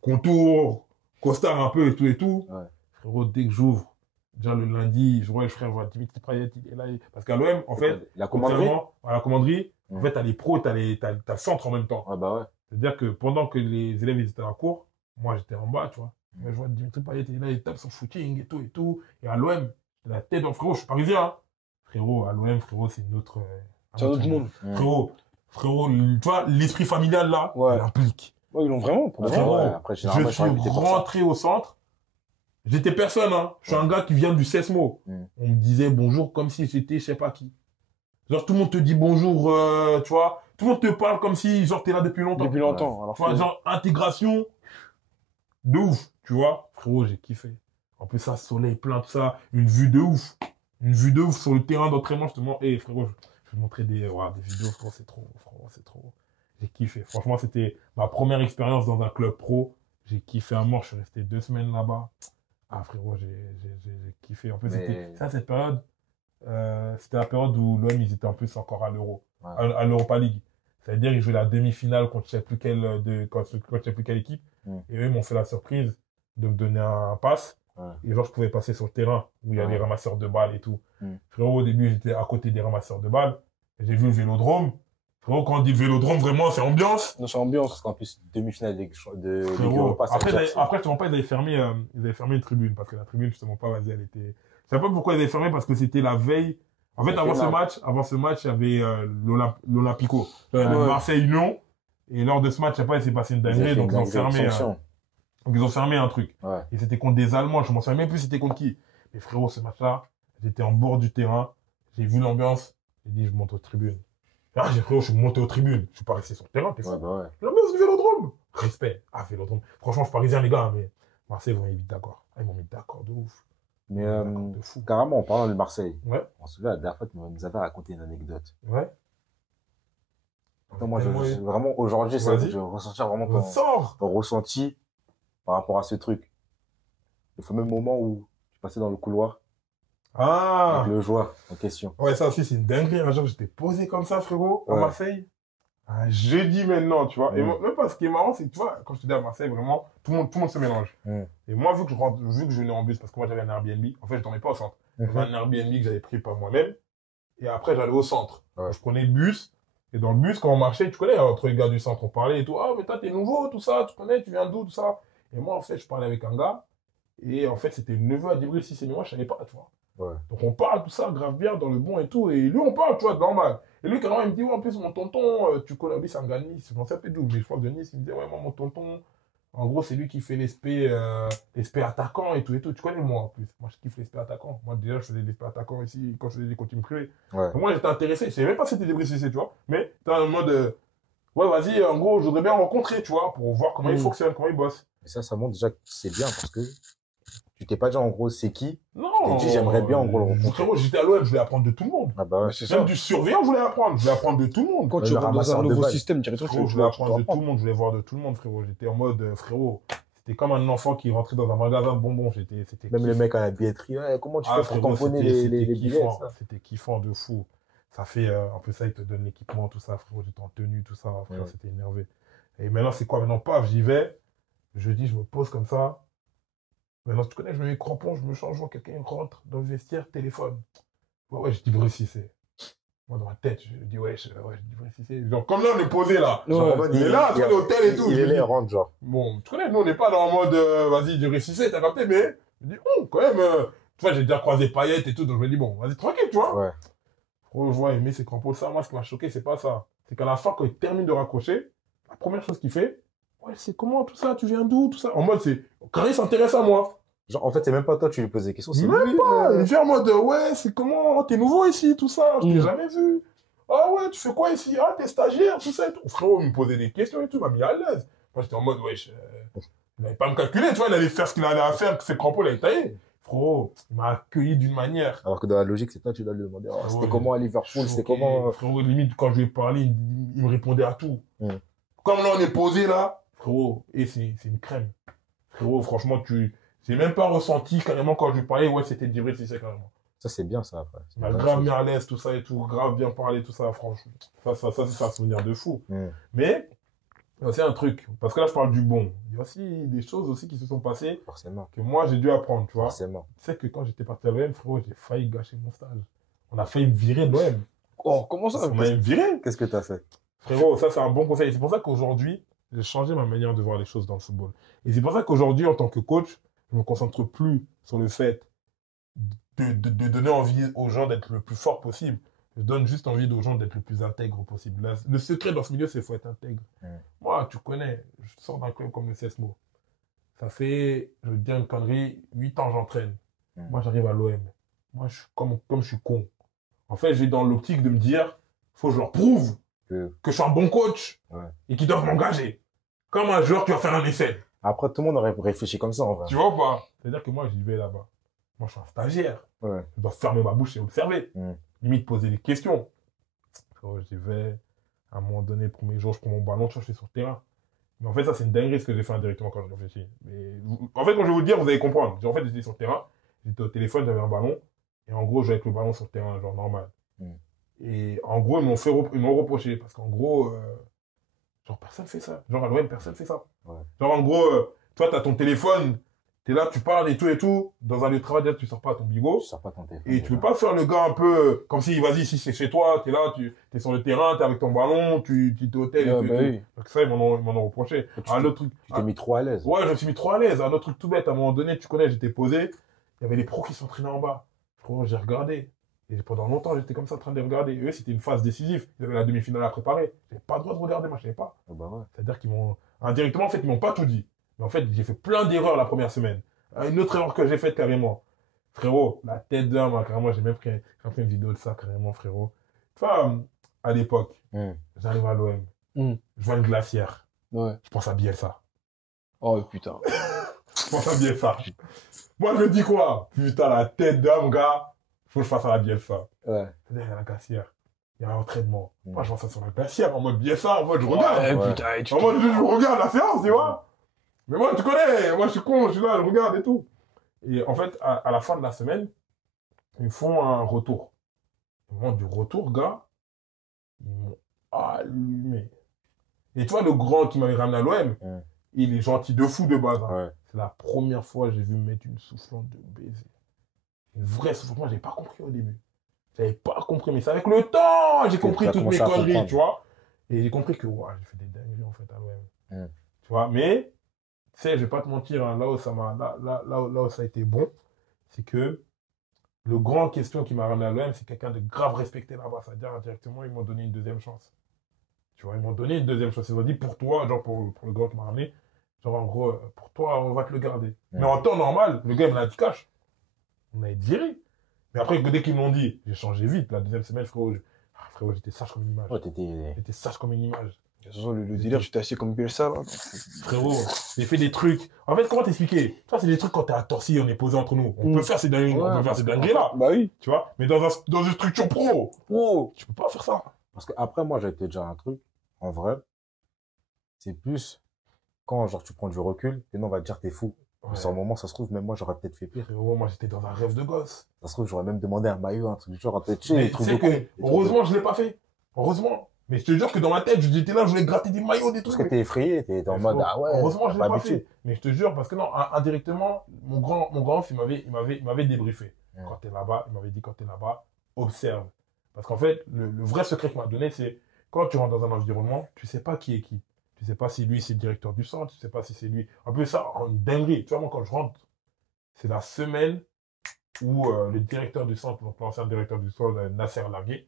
contour, costard un peu et tout. Ouais. Frérot, dès que j'ouvre, déjà le lundi, je vois le frère, Dimitri Payet, il est là. Parce qu'à l'OM, en fait, la commanderie, à la commanderie, en fait, t'as les pros, t'as le centre en même temps. Ah bah ouais. C'est-à-dire que pendant que les élèves ils étaient en cours, moi, j'étais en bas, tu vois. Mais je vois Dimitri Payet, il est là, il tape son footing et tout. Et à l'OM, la tête dans frérot, je suis parisien, hein. Frérot, à l'OM, frérot, c'est une autre. C'est un autre monde. Frérot, tu vois, l'esprit familial là, il implique. Ouais, ils l'ont vraiment. Après, je suis rentré au centre. J'étais personne, hein. Je suis un gars qui vient du CESMO. On me disait bonjour comme si j'étais je sais pas qui. Genre, tout le monde te dit bonjour, tu vois. Tout le monde te parle comme si, genre, t'es là depuis longtemps. Depuis longtemps. Alors tu vois, genre, intégration de ouf, tu vois. Frérot, j'ai kiffé. En plus, ça, soleil plein, tout ça. Une vue de ouf. Une vue de ouf sur le terrain d'entraînement. Je te montre, frérot, je vais te montrer des vidéos. Frérot, c'est trop. J'ai kiffé. Franchement, c'était ma première expérience dans un club pro. J'ai kiffé à mort. Je suis resté 2 semaines là-bas. Ah, frérot, j'ai kiffé. En fait, c'était ça, cette période. C'était la période où l'OM, ils étaient en plus encore à l'Euro. Ouais. À l'Europa League. C'est-à-dire, ils jouaient la demi-finale contre je sais plus quelle équipe. Et eux, ils m'ont fait la surprise de me donner un pass. Et genre, je pouvais passer sur le terrain où il y a des ramasseurs de balles et tout. Frérot, au début, j'étais à côté des ramasseurs de balles. J'ai vu le vélodrome. Frérot, quand on dit vélodrome, vraiment, c'est ambiance. Non, c'est ambiance. Parce qu'en plus, demi-finale de Frérot, après, tu vois pas, ils avaient fermé une tribune. Parce que la tribune, justement, pas, vas-y, elle était. Je sais pas pourquoi ils avaient fermé, parce que c'était la veille. En fait, avant ce match, il y avait l'Olympico. Marseille-Lyon. Et lors de ce match, je sais pas, il s'est passé une dinguerie, donc ils ont fermé. Donc ils ont fermé un truc. Ouais. Et c'était contre des Allemands. Je me souviens même plus c'était contre qui. Mais frérot, ce match-là, j'étais en bord du terrain. J'ai vu l'ambiance. J'ai dit, je monte aux tribunes. Ah, frérot, je suis monté aux tribunes. Je suis pas resté sur le terrain, t'es fou. L'ambiance du Vélodrome. Respect. Ah, Vélodrome. Franchement, je suis parisien, les gars, mais Marseille, ils m'ont mis d'accord. Ah, ils m'ont mis d'accord de ouf. Mais carrément, en parlant de Marseille, on se souvient, la dernière fois, tu nous avais raconté une anecdote. Ouais. Non, moi, vraiment, aujourd'hui, je vais ressentir vraiment ton ressenti par rapport à ce truc. Le fameux moment où tu passais dans le couloir. Ah! Avec le joueur en question. Ouais, ça aussi, c'est une dinguerie. Un jour, j'étais posé comme ça, frérot, à Marseille. Un jeudi maintenant, tu vois. Et même pas, ce qui est marrant, c'est que, tu vois, quand je te dis à Marseille, vraiment, tout le monde se mélange. Et moi, vu que je venais en bus, parce que moi, j'avais un Airbnb, en fait, je dormais pas au centre. J'avais un Airbnb que j'avais pris par moi-même. Et après, j'allais au centre. Je prenais le bus. Et dans le bus, quand on marchait, tu connais, entre les gars du centre, on parlait et tout. Ah, mais toi, t'es nouveau, tout ça, tu connais, tu viens d'où, tout ça. Et moi, en fait, je parlais avec un gars. Et en fait, c'était le neveu à Djibril Cissé, mais moi, je savais pas, tu vois. Donc, on parle, tout ça, grave bien, dans le bon et tout. Et lui, on parle, tu vois, normal. Et lui, quand il me dit, ouais, en plus, mon tonton, tu connais, lui, c'est un gars de Nice. Je m'en sais plus d'où, mais je crois que de Nice, il me disait, ouais, moi, mon tonton, En gros, c'est lui qui fait l'esprit attaquant et tout et tout. Tu connais moi en plus. Moi, je kiffe l'esprit attaquant. Moi, déjà, je faisais l'esprit attaquant ici quand je faisais des coachings privés. Ouais. Donc, moi, j'étais intéressé. Je savais même pas si c'était des Cissé, tu vois. Mais t'es en mode, ouais, vas-y, en gros, je voudrais bien rencontrer, tu vois, pour voir comment il fonctionne, comment il bosse. Et ça montre déjà que c'est bien parce que tu t'es pas dit en gros c'est qui. Non. Tu t'es dit j'aimerais bien en gros le rencontrer. Frérot, j'étais à l'OM, je voulais apprendre de tout le monde. Ah bah ouais, c'est ça. Même du surveillant, je voulais apprendre. Je voulais apprendre de tout le monde. Quand tu rentres dans un nouveau système, directement, je voulais apprendre de tout le monde, je voulais voir de tout le monde, frérot. J'étais en mode, frérot, c'était comme un enfant qui rentrait dans un magasin de bonbons. Même les mecs à la billetterie, ouais, comment tu fais pour tamponner les billets? C'était kiffant de fou. Ça fait, en plus ça, ils te donnent l'équipement, tout ça, frérot. J'étais en tenue, tout ça, frérot, c'était énervé. Et maintenant, c'est quoi? Maintenant, paf, j'y vais. Jeudi, je me pose comme ça. Maintenant, tu connais, je me mets crampon, je me change, je vois quelqu'un rentre dans le vestiaire, téléphone. Ouais, je dis Brice Cissé. Moi, dans ma tête, je dis, ouais, je dis Brice Cissé. Genre, comme là, on est posé là. Genre, il est là, tu vois, l'hôtel et tout. Il est là, il rentre, genre. Bon, tu connais, nous, on n'est pas dans le mode, vas-y, du Brice Cissé, t'as capté, mais je dis, quand même, tu vois, j'ai déjà croisé Payet et tout, donc je me dis, bon, vas-y, tranquille, tu vois. Ouais. Je vois, il met ses crampons, ça, moi, ce qui m'a choqué, c'est pas ça. C'est qu'à la fin, quand il termine de raccrocher, la première chose qu'il fait, ouais, c'est comment tout ça, tu viens d'où, tout ça. En mode, c'est, quand il s'intéresse à moi. Genre, en fait, c'est même pas toi, tu lui poses des questions, c'est même pas. Il vient en mode, ouais, c'est comment, t'es nouveau ici, tout ça, je t'ai jamais vu. Ah ouais, tu fais quoi ici? Ah, t'es stagiaire, tout ça et tout. Frérot, il me posait des questions et tout, il m'a mis à l'aise. Moi, j'étais en mode, wesh, il n'allait pas me calculer, tu vois, il allait faire ce qu'il allait à faire, que ses crampons, il allait tailler. Frérot, il m'a accueilli d'une manière. Alors que dans la logique, c'est toi, tu dois lui demander, oh, c'était comment à Liverpool, c'était comment. Frérot, limite, quand je lui ai parlé, il me répondait à tout. Comme là, on est posé là, frérot, et c'est une crème. Frérot, franchement, j'ai même pas ressenti carrément quand je lui parlais, ouais, c'était Djibril Cissé carrément. Ça, c'est bien, ça, après. Il m'a grave mis à l'aise, tout ça et tout, grave bien parlé, tout ça, franchement. Ça c'est un souvenir de fou. Mais, c'est un truc, parce que là, je parle du bon. Il y a aussi des choses aussi qui se sont passées. Forcément. Que moi, j'ai dû apprendre, tu vois. Forcément. Tu sais que quand j'étais parti à l'OM, frérot, j'ai failli gâcher mon stage. On a failli me virer de l'OM. Oh, comment ça? On m'a même viré. Qu'est-ce que t'as fait? Frérot, ça, c'est un bon conseil. C'est pour ça qu'aujourd'hui, j'ai changé ma manière de voir les choses dans le football. Et c'est pour ça qu'aujourd'hui, en tant que coach, je me concentre plus sur le fait de donner envie aux gens d'être le plus fort possible. Je donne juste envie aux gens d'être le plus intègre possible. Le secret dans ce milieu, c'est qu'il faut être intègre. Moi, tu connais, je sors d'un club comme le CSMO. Ça fait, je veux te dire une connerie, 8 ans j'entraîne. Moi, j'arrive à l'OM. Moi, je suis comme je suis con. En fait, j'ai dans l'optique de me dire, faut que je leur prouve que je suis un bon coach et qu'ils doivent m'engager. Comme un joueur qui va faire un essai. Après, tout le monde aurait réfléchi comme ça, en vrai. Tu vois ou pas? C'est-à-dire que moi, j'y vais là-bas. Moi, je suis un stagiaire. Je dois fermer ma bouche et observer. Limite, poser des questions. J'y vais. À un moment donné, premier jour, je prends mon ballon, je suis sur le terrain. Mais en fait, ça, c'est une dinguerie ce que j'ai fait indirectement quand je réfléchis. Mais, en fait, quand je vais vous le dire, vous allez comprendre. En fait, j'étais sur le terrain, j'étais au téléphone, j'avais un ballon. Et en gros, je jouais avec le ballon sur le terrain, genre normal. Et en gros, ils m'ont reproché. Parce qu'en gros, genre, personne fait ça. Genre, à l'OM, personne fait ça. Genre, en gros, toi, t'as ton téléphone, t'es là, tu parles et tout. Dans un lieu de travail, tu sors pas ton bigot. Tu sors pas ton téléphone. Et tu peux pas faire le gars un peu comme si, vas-y, si c'est chez toi, t'es là, t'es sur le terrain, t'es avec ton ballon, tu t'es au hôtel et tout. Oui. Donc ça, ils m'en ont reproché. Un autre truc. Tu t'es mis trop à l'aise. Ouais, je me suis mis trop à l'aise. Un autre truc tout bête, à un moment donné, tu connais, j'étais posé. Il y avait les pros qui s'entraînaient en bas. Frérot, j'ai regardé. Et pendant longtemps, j'étais comme ça en train de les regarder. Et eux, c'était une phase décisive. Ils avaient la demi-finale à préparer. J'avais pas le droit de regarder, moi, je savais pas. C'est-à-dire qu'ils m'ont, indirectement, en fait, ils m'ont pas tout dit. Mais en fait, j'ai fait plein d'erreurs la première semaine. Une autre erreur que j'ai faite carrément. Frérot, la tête d'homme, carrément, j'ai fait une vidéo de ça, carrément, frérot. Tu vois, à l'époque, j'arrive à l'OM. Je vois une glacière. Je pense à Bielsa. Oh, putain. Je pense à Bielsa. Moi, je me dis quoi? Putain, la tête d'homme, gars. Faut que je fasse à la Bielsa. Il y a la glacière. Il y a un entraînement. Moi, je vois ça sur la glacière, en mode Bielsa, en mode je regarde. Putain, en mode je regarde la séance, tu vois. Mais moi, tu connais, moi, je suis con, je suis là, je regarde et tout. Et en fait, à la fin de la semaine, ils me font un retour. Au moment du retour, gars, ils m'ont allumé. Et tu vois, le grand qui m'avait ramené à l'OM, il est gentil de fou de base. C'est la première fois que j'ai vu me mettre une soufflante de baiser. Une vraie soufflante. Moi, j'avais pas compris au début. J'avais pas compris, mais c'est avec le temps, j'ai compris toutes mes conneries, tu vois. Et j'ai compris que, j'ai fait des dingueries, en fait, à l'OM. Tu vois, mais, tu sais, je vais pas te mentir, hein, là où ça a été bon, c'est que le grand question qui m'a ramené à l'OM, c'est quelqu'un de grave respecté là-bas. C'est-à-dire, indirectement, ils m'ont donné une deuxième chance. Tu vois, ils m'ont donné une deuxième chance. Ils m'ont dit, pour toi, genre pour le grand qui m'a ramené, Genre, en gros, pour toi, on va te le garder. Mais en temps normal, le gars, il m'a dit cash. On a été viré. Mais après, dès qu'ils m'ont dit, j'ai changé vite. La deuxième semaine, frérot, j'étais sage comme une image. Ouais, t'étais... J'étais sage comme une image. Le délire, tu t'es assis comme ça, là. Frérot, j'ai fait des trucs. En fait, comment t'expliquer? Ça, c'est des trucs quand t'es à Torcy, on est posé entre nous. On peut faire ces dingueries, on peut faire ces dingueries-là. Bah oui. Tu vois? Mais dans une structure pro, tu peux pas faire ça. Parce que après, moi, j'ai été déjà un truc, en vrai, c'est plus quand, genre, tu prends du recul, et non, on va te dire, t'es fou. Ouais. Sur le moment, ça se trouve, même moi, j'aurais peut-être fait pire. Frérot, moi, j'étais dans un rêve de gosse. Ça se trouve, j'aurais même demandé un maillot, un truc du genre, peut-être tu sais que, heureusement, je l'ai pas fait. Heureusement. Mais je te jure que dans ma tête, j'étais là, je voulais gratter des maillots, des trucs. Parce que t'es effrayé, t'es en mode, ah ouais. Heureusement, je l'ai pas fait. Mais je te jure, parce que non, indirectement, mon grand, il m'avait débriefé. Quand t'es là-bas, il m'avait dit, quand t'es là-bas, observe. Parce qu'en fait, le vrai secret qu'il m'a donné, c'est quand tu rentres dans un environnement, tu sais pas qui est qui. Tu sais pas si lui, c'est le directeur du centre, tu sais pas si c'est lui. En plus, ça, une dinguerie. Tu vois, moi, quand je rentre, c'est la semaine où le directeur du centre, donc l'ancien directeur du centre, Nasser Largué,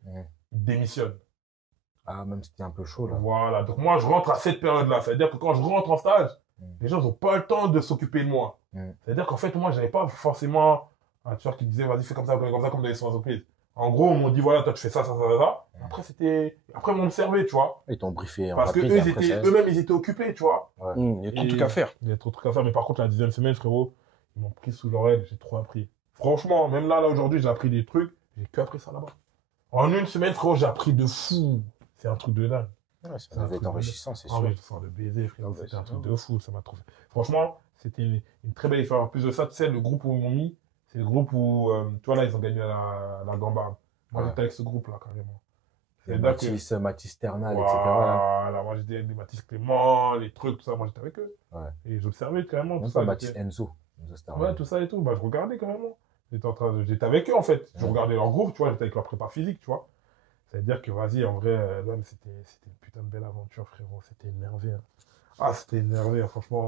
il démissionne. Ah, même c'était un peu chaud, là. Voilà. Donc, moi, je rentre à cette période-là. C'est-à-dire que quand je rentre en stage, les gens n'ont pas le temps de s'occuper de moi. C'est-à-dire qu'en fait, moi, j'avais pas forcément un tueur qui disait, vas-y, fais comme ça, comme dans les entreprises. En gros, on m'a dit, voilà, toi, tu fais ça, ça, ça, ça. Après, on me servait, tu vois. Ils t'ont briefé. Parce que eux-mêmes, ils étaient occupés, tu vois. Ouais. Il y a trop de trucs à faire. Il y a trop de trucs à faire. Mais par contre, la 10e semaine, frérot, ils m'ont pris sous l'oreille. J'ai trop appris. Franchement, même là, aujourd'hui, j'ai appris des trucs. J'ai que appris ça là-bas. En une semaine, frérot, j'ai appris de fou. C'est un truc de dingue. Ouais, ça devait être enrichissant, c'est sûr. Enrichissant de baiser, frérot. C'était un truc de fou. Ça m'a trop fait. Franchement, c'était une très belle expérience. En plus de ça, tu sais, le groupe où ils m'ont mis, c'est le groupe où, tu vois, là, ils ont gagné la Gamba. Moi, j'étais avec ce groupe-là, carrément. Mathis Ternal, etc. Voilà, moi, j'étais avec Mathis Clément, les trucs, tout ça. Moi, j'étais avec eux. Ouais. Et j'observais carrément tout ça. ça. Mathis Enzo. Ouais, tout ça et tout. Bah, je regardais carrément. J'étais avec eux, en fait. Je regardais leur groupe, tu vois. J'étais avec leur prépa physique, tu vois. C'est-à-dire que, vas-y, en vrai, c'était une putain de belle aventure, frérot. C'était énervé. Hein. Ah, c'était énervé, hein, franchement.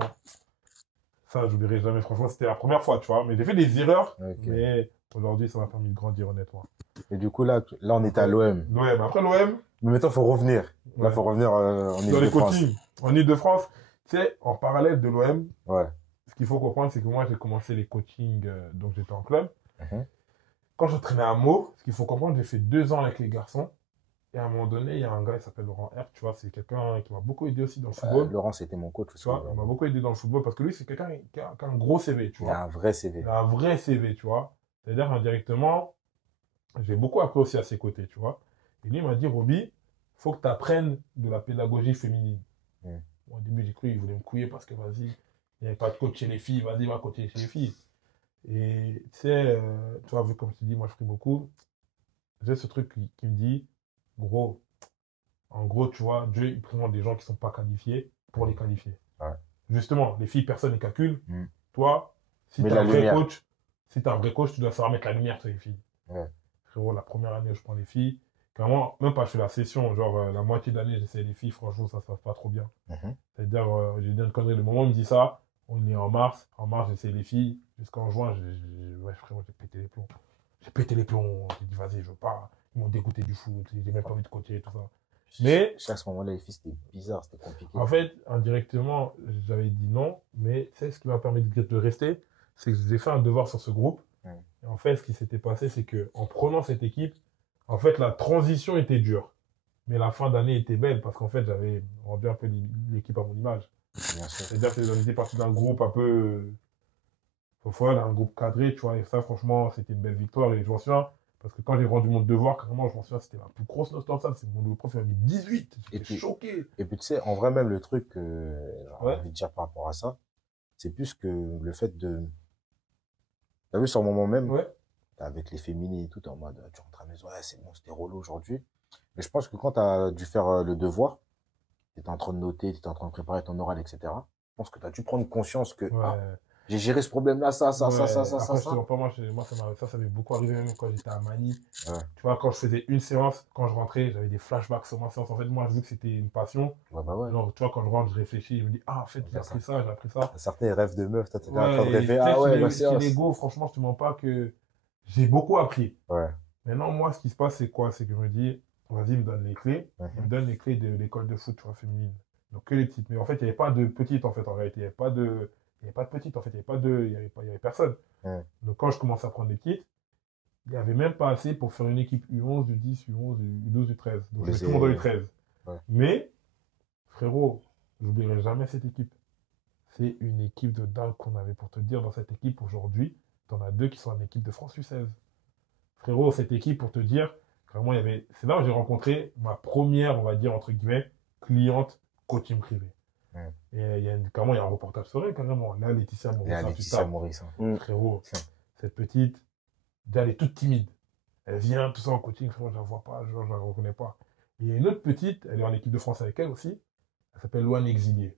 Ça, j'oublierai jamais. Franchement, c'était la première fois, tu vois. Mais j'ai fait des erreurs. Okay. Mais aujourd'hui, ça m'a permis de grandir, honnêtement. Et du coup, là on était à l'OM. L'OM. Après l'OM. Mais maintenant, il faut revenir. Là, il faut revenir en Ile-de-France. Dans les coachings. En Ile-de-France. Tu sais, en parallèle de l'OM. Ouais. Ce qu'il faut comprendre, c'est que moi, j'ai commencé les coachings, donc j'étais en club. Quand j'entraînais à Meaux, ce qu'il faut comprendre, j'ai fait 2 ans avec les garçons. Et à un moment donné, il y a un gars, il s'appelle Laurent Herb, tu vois, c'est quelqu'un qui m'a beaucoup aidé aussi dans le football. Laurent, c'était mon coach aussi. Tu vois, il m'a beaucoup aidé dans le football parce que lui, c'est quelqu'un qui a un gros CV, tu vois. Il a un vrai CV. Il a un vrai CV, tu vois. C'est-à-dire, indirectement, j'ai beaucoup appris aussi à ses côtés, tu vois. Et lui, il m'a dit, Roby, faut que tu apprennes de la pédagogie féminine. Bon, au début, j'ai cru qu'il voulait me couiller parce que, vas-y, il n'y avait pas de coach chez les filles, vas-y, va coacher chez les filles. Et tu sais, tu vois, comme je te dis, moi, je prie beaucoup. J'ai ce truc qui me dit, gros, en gros, tu vois, Dieu, il prend des gens qui ne sont pas qualifiés pour les qualifier. Ouais. Justement, les filles, personne ne calcule. Toi, si tu es un vrai coach, tu dois savoir mettre la lumière sur les filles. Ouais. Frérot, la première année où je prends les filles, carrément, même pas je fais la session, genre la moitié de l'année, j'essaie les filles, franchement, ça se passe pas trop bien. C'est-à-dire, j'ai dit une connerie, le moment où on me dit ça, on est en mars, j'essaie les filles, jusqu'en juin, frérot, j'ai pété les plombs. J'ai pété les plombs, j'ai dit, vas-y, je veux pas. Ils m'ont dégoûté du foot, j'ai même pas envie de coacher et tout ça. Mais à ce moment-là, les filles, c'était bizarre, c'était compliqué. En fait, indirectement, j'avais dit non, mais c'est ce qui m'a permis de rester, c'est que j'ai fait un devoir sur ce groupe. Et en fait, ce qui s'était passé, c'est que en prenant cette équipe, en fait, la transition était dure, mais la fin d'année était belle parce qu'en fait, j'avais rendu un peu l'équipe à mon image. C'est-à-dire que j'en étais parti d'un groupe un peu, un groupe cadré, tu vois. Et ça, franchement, c'était une belle victoire. Et je m'en souviens. Parce que quand j'ai rendu mon devoir, carrément, je m'en souviens, c'était la plus grosse note dans ça. Le prof, il m'a mis 18. J'étais choqué. Et puis, tu sais, en vrai, même le truc que j'ai envie de dire par rapport à ça, c'est plus que le fait de... T'as vu, sur le moment même, avec les féminines et tout, en mode, tu rentres à la maison, ouais, c'est bon, c'était relou aujourd'hui. Mais je pense que quand t'as dû faire le devoir, t'étais en train de noter, t'étais en train de préparer ton oral, etc. Je pense que t'as dû prendre conscience que... j'ai géré ce problème-là, ça. Moi, ça m'est beaucoup arrivé même quand j'étais à Mani. Tu vois, quand je faisais une séance, quand je rentrais, j'avais des flashbacks sur ma séance. En fait, moi, vu que c'était une passion, genre, tu vois, quand je rentre, je réfléchis, je me dis, en fait, j'ai appris ça, j'ai appris ça. Certains rêves de meuf, toi, t'étais en train de rêver, ma séance. L'ego, franchement, je te mens pas que j'ai beaucoup appris. Maintenant, moi, ce qui se passe, c'est quoi? C'est que je me dis, vas-y, il me donne les clés. Il me donne les clés de l'école de foot, tu vois, féminine. Donc que les petites. Mais en fait, il n'y avait pas de petites, en fait, en réalité. Il n'y avait pas de petites, en fait. Il y avait personne. Donc quand je commence à prendre les petites, il n'y avait même pas assez pour faire une équipe U11, U10, U11, U12, U13. Donc je mets tout le monde dans U13. Mais, frérot, j'oublierai jamais cette équipe. C'est une équipe de dingue qu'on avait. Pour te dire, dans cette équipe, aujourd'hui, t'en as 2 qui sont en équipe de France U16. Frérot, cette équipe, pour te dire, vraiment, c'est là où j'ai rencontré ma première, on va dire, entre guillemets, cliente coaching privé. Et carrément, il y a un reportage sur elle, carrément. Là, Laetitia Maurice. Frérot, cette petite, elle est toute timide. Elle vient, tout ça en coaching, frérot, je la vois pas, je la reconnais pas. Et il y a une autre petite, elle est en équipe de France avec elle aussi. Elle s'appelle Loane Exilier.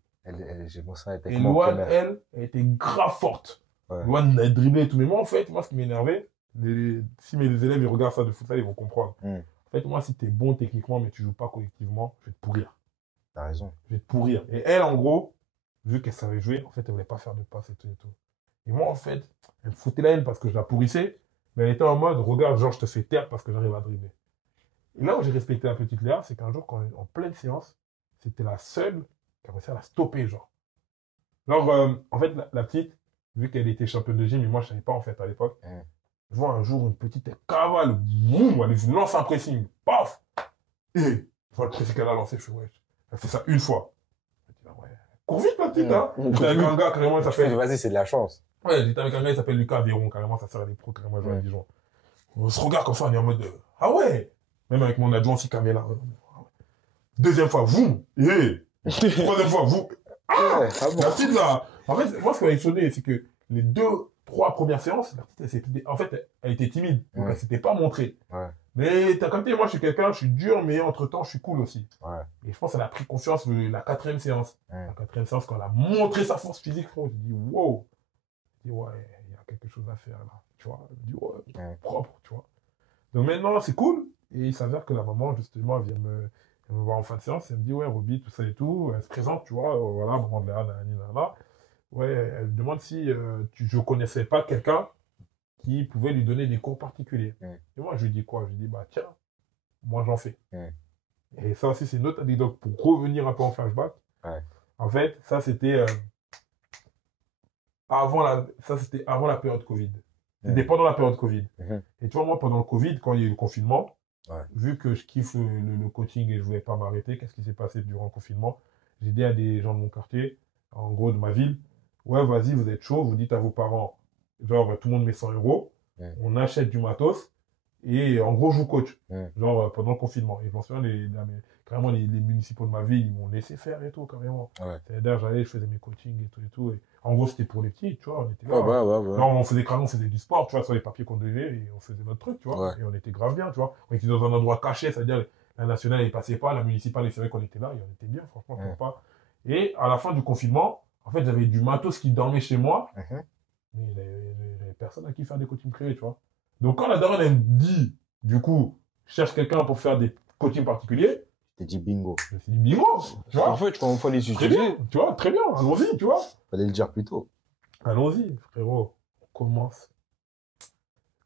J'ai bossé avec et Loane, elle était grave forte. Loane, elle driblait et tout. Mais moi, en fait, ce qui m'énervait, si mes élèves ils regardent ça de foot, ils vont comprendre. En fait, moi, si t'es bon techniquement, mais tu joues pas collectivement, je vais te pourrir. T'as raison. Je vais te pourrir. Et elle, en gros, vu qu'elle savait jouer, en fait, elle voulait pas faire de passe et tout et tout. Et moi, en fait, elle me foutait la haine parce que je la pourrissais, mais elle était en mode, regarde, genre, je te fais taire parce que j'arrive à dribbler. Et là où j'ai respecté la petite Léa, c'est qu'un jour, quand en pleine séance, c'était la seule qui a réussi à la stopper, genre. Genre, en fait, la petite, vu qu'elle était championne de gym, mais moi, je savais pas, en fait, à l'époque, je vois un jour une petite, elle cavale, boum, elle lance un pressing, paf! Et, je vois le pressing qu'elle a lancé, je fais, ouais, elle fait ça une fois. Je me dis, ah ouais, cours vite, la petite, hein! J'étais avec un gars, carrément, il s'appelle. Vas-y, c'est de la chance. Ouais, j'étais avec un gars, il s'appelle Lucas Véron, carrément, ça sert à des pros, carrément, je vois à Dijon. On se regarde comme ça, on est en mode, ah ouais! Même avec mon adjoint aussi, Camilla. Deuxième fois, vous! Troisième fois, vous! Ah! La petite, là! En fait, moi, ce qui m'a étonné, c'est que les 2-3 premières séances, la petite, en fait, elle était timide. Donc, elle s'était pas montrée. Mais t'as capté, moi, je suis quelqu'un, je suis dur, mais entre-temps, je suis cool aussi. Et je pense qu'elle a pris confiance la 4e séance. La 4e séance, quand elle a montré sa force physique, frérot, j'ai dit, wow! J'ai dit, ouais, il y a quelque chose à faire, là. Tu vois? Je dis, ouais, propre, tu vois. Donc maintenant, c'est cool. Et il s'avère que la maman, justement, elle vient me voir en fin de séance. Elle me dit, ouais, Roby, tout ça et tout. Elle se présente, tu vois. Voilà, maman de Léa, ouais, elle me demande si je connaissais pas quelqu'un qui pouvait lui donner des cours particuliers. Et moi, je lui dis quoi? Je lui dis, bah tiens, moi j'en fais. Et ça aussi, c'est une autre anecdote pour revenir un peu en flashback. En fait, ça c'était avant la période Covid. C'était pendant la période Covid. Et tu vois, moi, pendant le Covid, quand il y a eu le confinement, vu que je kiffe le coaching et je voulais pas m'arrêter, qu'est-ce qui s'est passé durant le confinement? J'ai dit à des gens de mon quartier, en gros de ma ville, ouais, vas-y, vous êtes chaud, vous dites à vos parents, genre, tout le monde met 100 €, on achète du matos, et en gros, je vous coach. Genre, pendant le confinement. Et je m'en souviens, carrément, les municipaux de ma ville, ils m'ont laissé faire et tout, carrément. C'est-à-dire, j'allais, je faisais mes coachings et tout. Et en gros, c'était pour les petits, tu vois, on était là. Là, on faisait du sport, tu vois, sur les papiers qu'on devait, et on faisait notre truc, tu vois. Et on était grave bien, tu vois. On était dans un endroit caché, c'est-à-dire, la nationale, elle passait pas, la municipale, elle savait qu'on était là, et on était bien, franchement, pas. Et à la fin du confinement, en fait, j'avais du matos qui dormait chez moi, mais j'avais personne à qui faire des coachings privés, tu vois. Donc, quand la daronne, elle me dit, du coup, cherche quelqu'un pour faire des coachings particuliers, je t'ai dit bingo. Je me suis dit bingo, tu vois. En fait, il faut les utiliser. Très bien, tu vois, très bien, allons-y, tu vois. Fallait le dire plus tôt. Allons-y, frérot, on commence.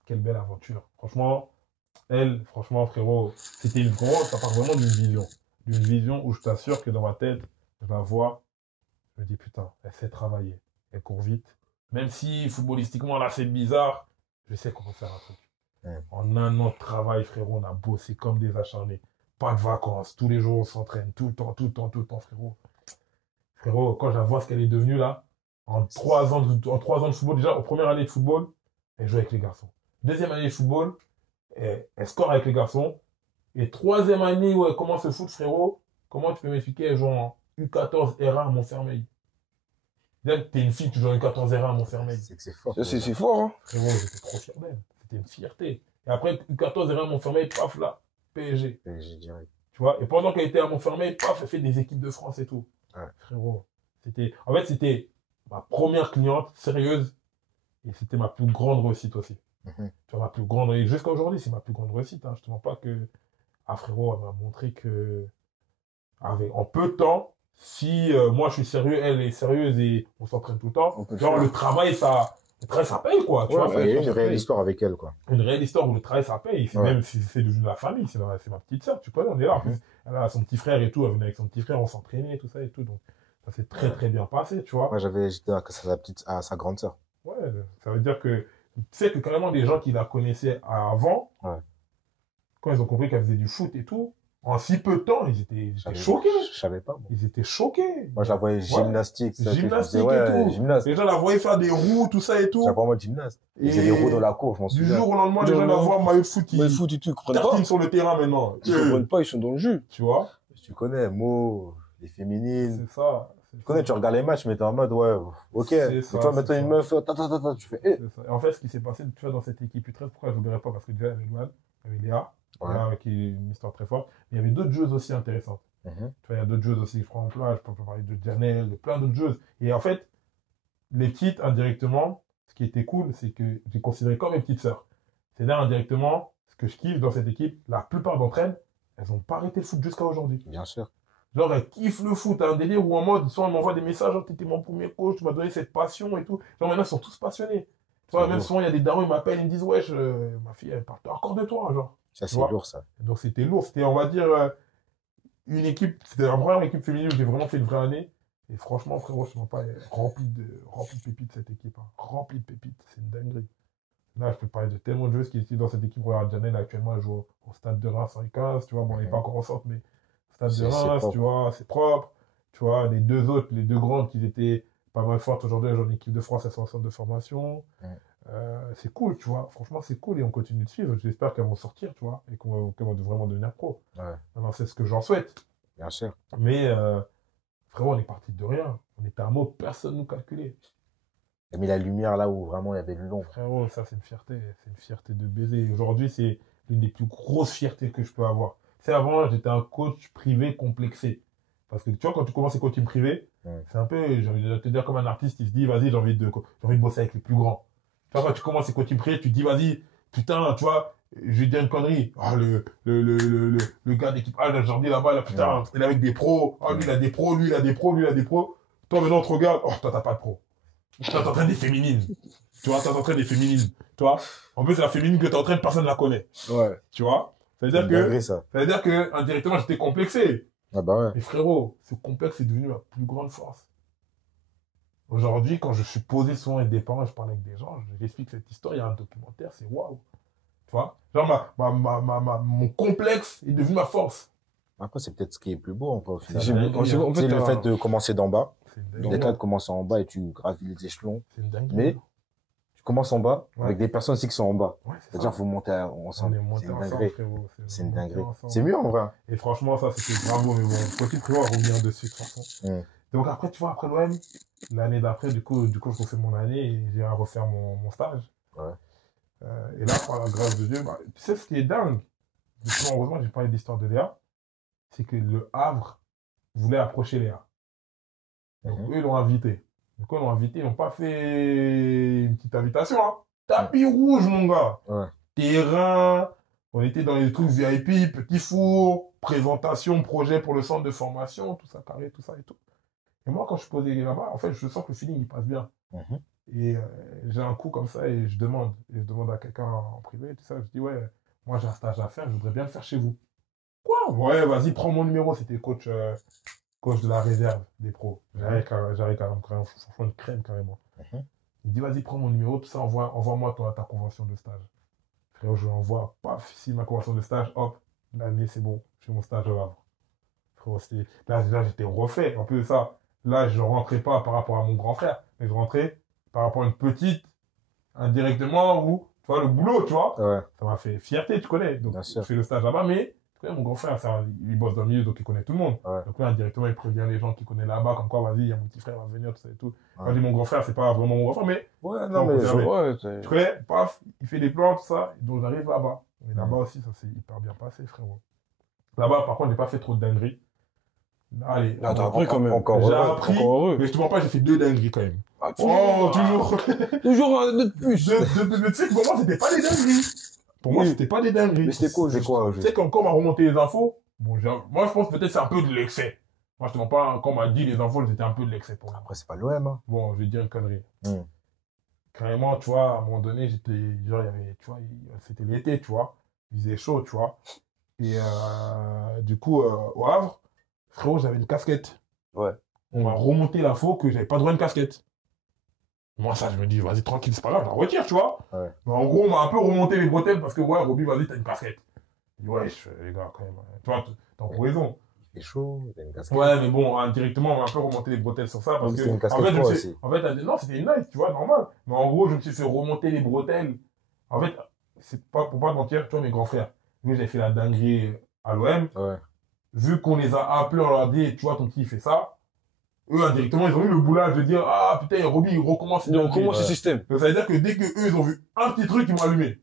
Quelle belle aventure. Franchement, franchement, frérot, c'était une grosse, ça part vraiment d'une vision. D'une vision où je t'assure que dans ma tête, je la vois, je me dis, putain, elle sait travailler, elle court vite. Même si, footballistiquement, là, c'est bizarre, je sais qu'on peut faire un truc. En un an de travail, frérot, on a bossé comme des acharnés. Pas de vacances, tous les jours, on s'entraîne, tout le temps, frérot. Frérot, quand je la vois ce qu'elle est devenue, là, en 3 ans de football, déjà, en première année de football, elle joue avec les garçons. Deuxième année de football, elle score avec les garçons. Et 3e année où elle commence le foot, frérot, comment tu peux m'expliquer, elle joue en U14 R1 à Montfermeil. T'es une fille, tu joues en U14 R1 à Montfermeil. C'est fort. C'est fort, hein. Frérot, j'étais trop fier d'elle. C'était une fierté. Et après, U14 R1 à Montfermeil, paf là, PSG. PSG direct. Tu vois, et pendant qu'elle était à Montfermeil, paf, elle fait des équipes de France et tout. Frérot, c'était ma première cliente sérieuse et c'était ma plus grande réussite aussi. Tu vois, ma plus grande, et jusqu'à aujourd'hui, c'est ma plus grande réussite, hein. Je te mens pas que, frérot, elle m'a montré que, en peu de temps, si moi je suis sérieux, elle est sérieuse et on s'entraîne tout le temps, genre le travail, ça, le travail, ça paye, quoi. Tu vois, il y a une réelle histoire avec elle, quoi. Une réelle histoire où le travail, ça paye. Même si c'est devenu la famille, c'est ma petite sœur, tu connais, on est là. En plus, elle a son petit frère et tout, elle venait avec son petit frère, on s'entraînait, tout ça et tout. Donc, ça s'est très, très bien passé, tu vois. Moi, j'étais à sa grande sœur. Ouais, ça veut dire que, tu sais que carrément des gens qui la connaissaient avant, quand ils ont compris qu'elle faisait du foot et tout, en si peu de temps, ils étaient choqués. Je savais pas. Moi. Ils étaient choqués. Moi, je la voyais gymnastique. Gymnastique et tout. Gymnaste. Les gens la voyaient faire des roues, tout ça et tout. J'avais vraiment gymnaste. Ils faisaient des roues dans la cour, je m'en souviens. Du jour au lendemain, les gens la voient maillot de foot. Maillot de foot et tout, ils comprennent pas. Tartine sur le terrain maintenant. Ils comprennent pas, ils sont dans le jus. Tu vois? Tu connais, Mo, les féminines. C'est ça. Tu connais, tu regardes les matchs, mais t'es en mode, ouais, ok. Et tu vois, maintenant une meuf, tu fais, Et en fait, ce qui s'est passé, tu vois, dans cette équipe U13, pourquoi je n'oublierai pas? Parce que déjà, il y avait Luan, il y avait Léa, qui est une histoire très forte. Mais il y avait d'autres joueuses aussi intéressantes. Tu vois, il y a d'autres joueuses aussi, je prends en place, je peux parler de Janelle, de plein d'autres joueuses. Et en fait, les petites, indirectement, ce qui était cool, c'est que j'ai considéré comme mes petites sœurs. C'est-à-dire, indirectement, ce que je kiffe dans cette équipe, la plupart d'entre elles, elles n'ont pas arrêté le foot jusqu'à aujourd'hui. Bien sûr. Genre, elles kiffent le foot, un délire où en mode, soit elles m'envoient des messages, genre, t'étais mon premier coach, tu m'as donné cette passion et tout. Genre, maintenant, ils sont tous passionnés. Tu vois, même souvent, il y a des darons, ils m'appellent, ils me disent, wesh, ma fille, elle parle encore de toi, genre. Ça, c'est lourd, ça. Donc, c'était lourd. C'était, on va dire, une équipe, c'était la première équipe féminine où j'ai vraiment fait une vraie année. Et franchement, frérot, je ne sais pas, rempli de pépites, cette équipe. Hein. Rempli de pépites. C'est une dinguerie. Là, je peux parler de tellement de joueuses qui étaient dans cette équipe. Regarde, Janelle, actuellement, elle joue au stade de Reims en 15. Tu vois, bon, elle n'est pas encore en sorte, mais stade de Reims, tu vois, c'est propre. Tu vois, les deux autres, les deux grandes qui étaient pas mal fortes aujourd'hui, elles jouent en équipe de France, elles sont en centre de formation. C'est cool, tu vois. Franchement, c'est cool et on continue de suivre. J'espère qu'elles vont sortir, tu vois, et qu'elles vont vraiment devenir pro. Alors, c'est ce que j'en souhaite. Bien sûr. Mais, frérot, on est parti de rien. On était à mot, personne ne nous calculait. Il a mis la lumière là où vraiment il y avait de l'ombre. Frérot, ça, c'est une fierté. C'est une fierté de baiser. Aujourd'hui, c'est l'une des plus grosses fiertés que je peux avoir. C'est avant, j'étais un coach privé complexé. Parce que tu vois, quand tu commences les coaching privés, c'est un peu, j'ai envie de te dire, comme un artiste, il se dit, vas-y, j'ai envie de bosser avec les plus grands. Tu vois, quand tu commences les coaching privés, tu te dis, vas-y, putain, tu vois, je vais dire une connerie. Ah, le gars d'équipe A, le jardin là-bas, là, putain, il est avec des pros. Ah, lui, il a des pros, lui, il a des pros, lui, il a des pros. Toi, maintenant, on te regarde. Oh, toi, t'as pas de pro. Toi, t'entraînes des féminines. Tu vois, toi, t'entraînes des féminines. Tu vois. En plus, c'est la féminine que t'entraînes, personne ne la connaît. Ouais. Tu vois. Ça veut dire que, indirectement, j'étais complexé. Ah bah ouais. Mais frérot, ce complexe est devenu ma plus grande force. Aujourd'hui, quand je suis posé souvent avec des parents, je parle avec des gens, j'explique cette histoire, il y a un documentaire, c'est waouh. Tu vois? Genre, mon complexe est devenu ma force. Après, c'est peut-être ce qui est plus beau, au final. C'est le fait de commencer d'en bas. D'être là, de commencer en bas et tu gravis les échelons. C'est une dinguerie. Mais, tu commences en bas avec des personnes aussi qui sont en bas. Ouais, c'est-à-dire, il faut monter ensemble. C'est une dinguerie. C'est une dinguerie. C'est mieux, en vrai. Et franchement, ça, c'était bravo, mais bon, faut-il prévoir à revenir dessus, de toute façon. Donc après, tu vois, après l'OM, l'année d'après, du coup, je refais mon année et j'ai à refaire mon stage. Et là, par la grâce de Dieu, tu sais ce qui est dingue, heureusement, j'ai parlé de l'histoire de Léa, c'est que le Havre voulait approcher Léa. Donc eux, ils l'ont invité. Donc quand ils l'ont invité, ils n'ont pas fait une petite invitation, hein. Tapis rouge, mon gars. Terrain, on était dans les trucs VIP, petit four, présentation, projet pour le centre de formation, tout ça, carré, tout ça et tout. Et moi, quand je suis posé là-bas, en fait, je sens que le feeling, il passe bien. Et j'ai un coup comme ça et je demande à quelqu'un en privé, tout ça, je dis, ouais, moi j'ai un stage à faire, je voudrais bien le faire chez vous. Quoi? Ouais, vas-y, prends mon numéro, c'était coach de la réserve des pros. J'arrive carrément, franchement, une crème carrément. Il dit, vas-y, prends mon numéro, tout ça, envoie-moi ta convention de stage. Frérot, je l'envoie, paf, ici ma convention de stage, hop, l'année, c'est bon, je fais mon stage au Havre. Frérot, là, j'étais refait, en plus de ça. Là, je ne rentrais pas par rapport à mon grand frère, mais je rentrais par rapport à une petite, indirectement, où, tu vois, le boulot, tu vois, ça m'a fait fierté, tu connais. Donc, je fais le stage là-bas, mais tu connais, mon grand frère, il bosse dans le milieu, donc il connaît tout le monde. Donc là, indirectement, il prévient les gens qui connaissent là-bas, comme quoi, vas-y, il y a mon petit frère, il va venir, tout ça et tout. Quand je dis mon grand frère, c'est pas vraiment mon grand frère, mais... tu connais, paf, il fait des plans, tout ça, donc j'arrive là-bas. Et là-bas aussi, ça s'est hyper bien passé, frérot. Là-bas, par contre, j'ai pas fait trop de dingueries. Allez, t'as appris quand même. J'ai appris, mais je te mens pas, j'ai fait 2 dingueries quand même. Toujours de plus. Tu sais que pour moi, c'était pas des dingueries. Pour moi, c'était pas des dingueries. Mais c'était quoi? Tu sais, quand on m'a remonté les infos, bon, moi, je pense peut-être c'est un peu de l'excès. Moi, je te mens pas, quand on m'a dit les infos, c'était un peu de l'excès pour moi. Après, c'est pas l'OM, hein. Bon, je vais dire une connerie. Carrément, tu vois, à un moment donné, genre, il y avait, tu vois, c'était l'été, tu vois. Il faisait chaud, tu vois. Et du coup, au Havre, frérot, j'avais une casquette. Ouais. On m'a remonté l'info que j'avais pas droit à une casquette. Moi, ça, je me dis, vas-y, tranquille, c'est pas grave, je la retire, tu vois. Ouais. Mais en gros, on m'a un peu remonté les bretelles parce que, ouais, Roby, vas-y, t'as une casquette. Je dis, ouais, les gars, quand même, tu vois, t'as encore raison. Il fait chaud, t'as une casquette. Ouais, mais bon, indirectement, on m'a un peu remonté les bretelles sur ça parce Donc, que, c'était une casquette en fait, aussi. non, c'était une Nike, tu vois, normal. Mais en gros, je me suis fait remonter les bretelles. En fait, c'est pas, pour pas te mentir, tu vois, mes grands frères, nous, j'ai fait la dinguerie à l'OM. Ouais. Vu qu'on les a appelés, on leur a dit, tu vois, ton petit, il fait ça. Eux, indirectement, ils ont eu le boulage de dire, ah, putain, Roby, il recommence. Donc, on commence ce système. Donc, ça veut dire que dès que eux, ils ont vu un petit truc, ils m'ont allumé.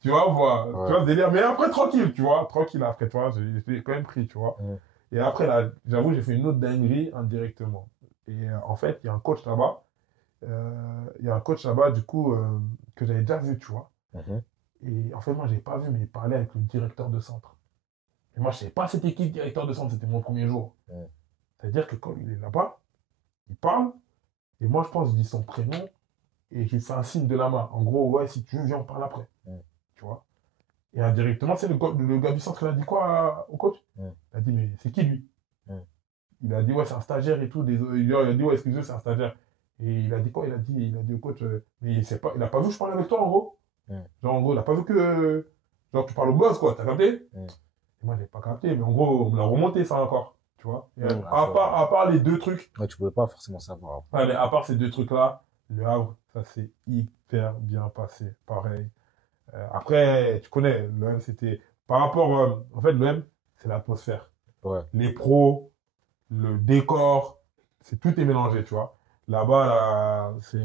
Tu vois, voilà. Ouais. Tu vois, ce délire. Mais après, tranquille, tu vois, tranquille après, tu vois, j'ai quand même pris, tu vois. Ouais. Et après, là, j'avoue, j'ai fait une autre dinguerie indirectement. Et en fait, il y a un coach là-bas. Du coup, que j'avais déjà vu, tu vois. Et en fait, moi, j'ai pas vu, mais il parlait avec le directeur de centre. Et moi, je savais pas c'était qui le directeur de centre, c'était mon premier jour. C'est-à-dire que quand il est là-bas, il parle, et moi, je pense, je dis son prénom, et je lui fais un signe de la main. En gros, ouais, si tu veux, viens, on parle après. Tu vois. Et indirectement, c'est le gars du centre, il a dit quoi au coach? Il a dit, mais c'est qui lui? Il a dit, ouais, c'est un stagiaire et tout. Il a dit, ouais, excusez-moi, c'est un stagiaire. Et il a dit quoi? Il a dit au coach, mais il a pas vu que je parlais avec toi, en gros. Genre, en gros, il a pas vu que, genre, tu parles au boss, quoi, t'as capté? Et moi, j'ai pas capté, mais en gros, on me l'a remonté, ça encore. Tu vois. Et à part les deux trucs. Ouais, tu pouvais pas forcément savoir. Ouais, mais à part ces deux trucs-là, le Havre, ça s'est hyper bien passé. Pareil. Après, tu connais, l'OM, c'était. Par rapport. En fait, l'OM, c'est l'atmosphère. Ouais. Les pros, le décor, tout est mélangé, tu vois. Là-bas, là, c'est.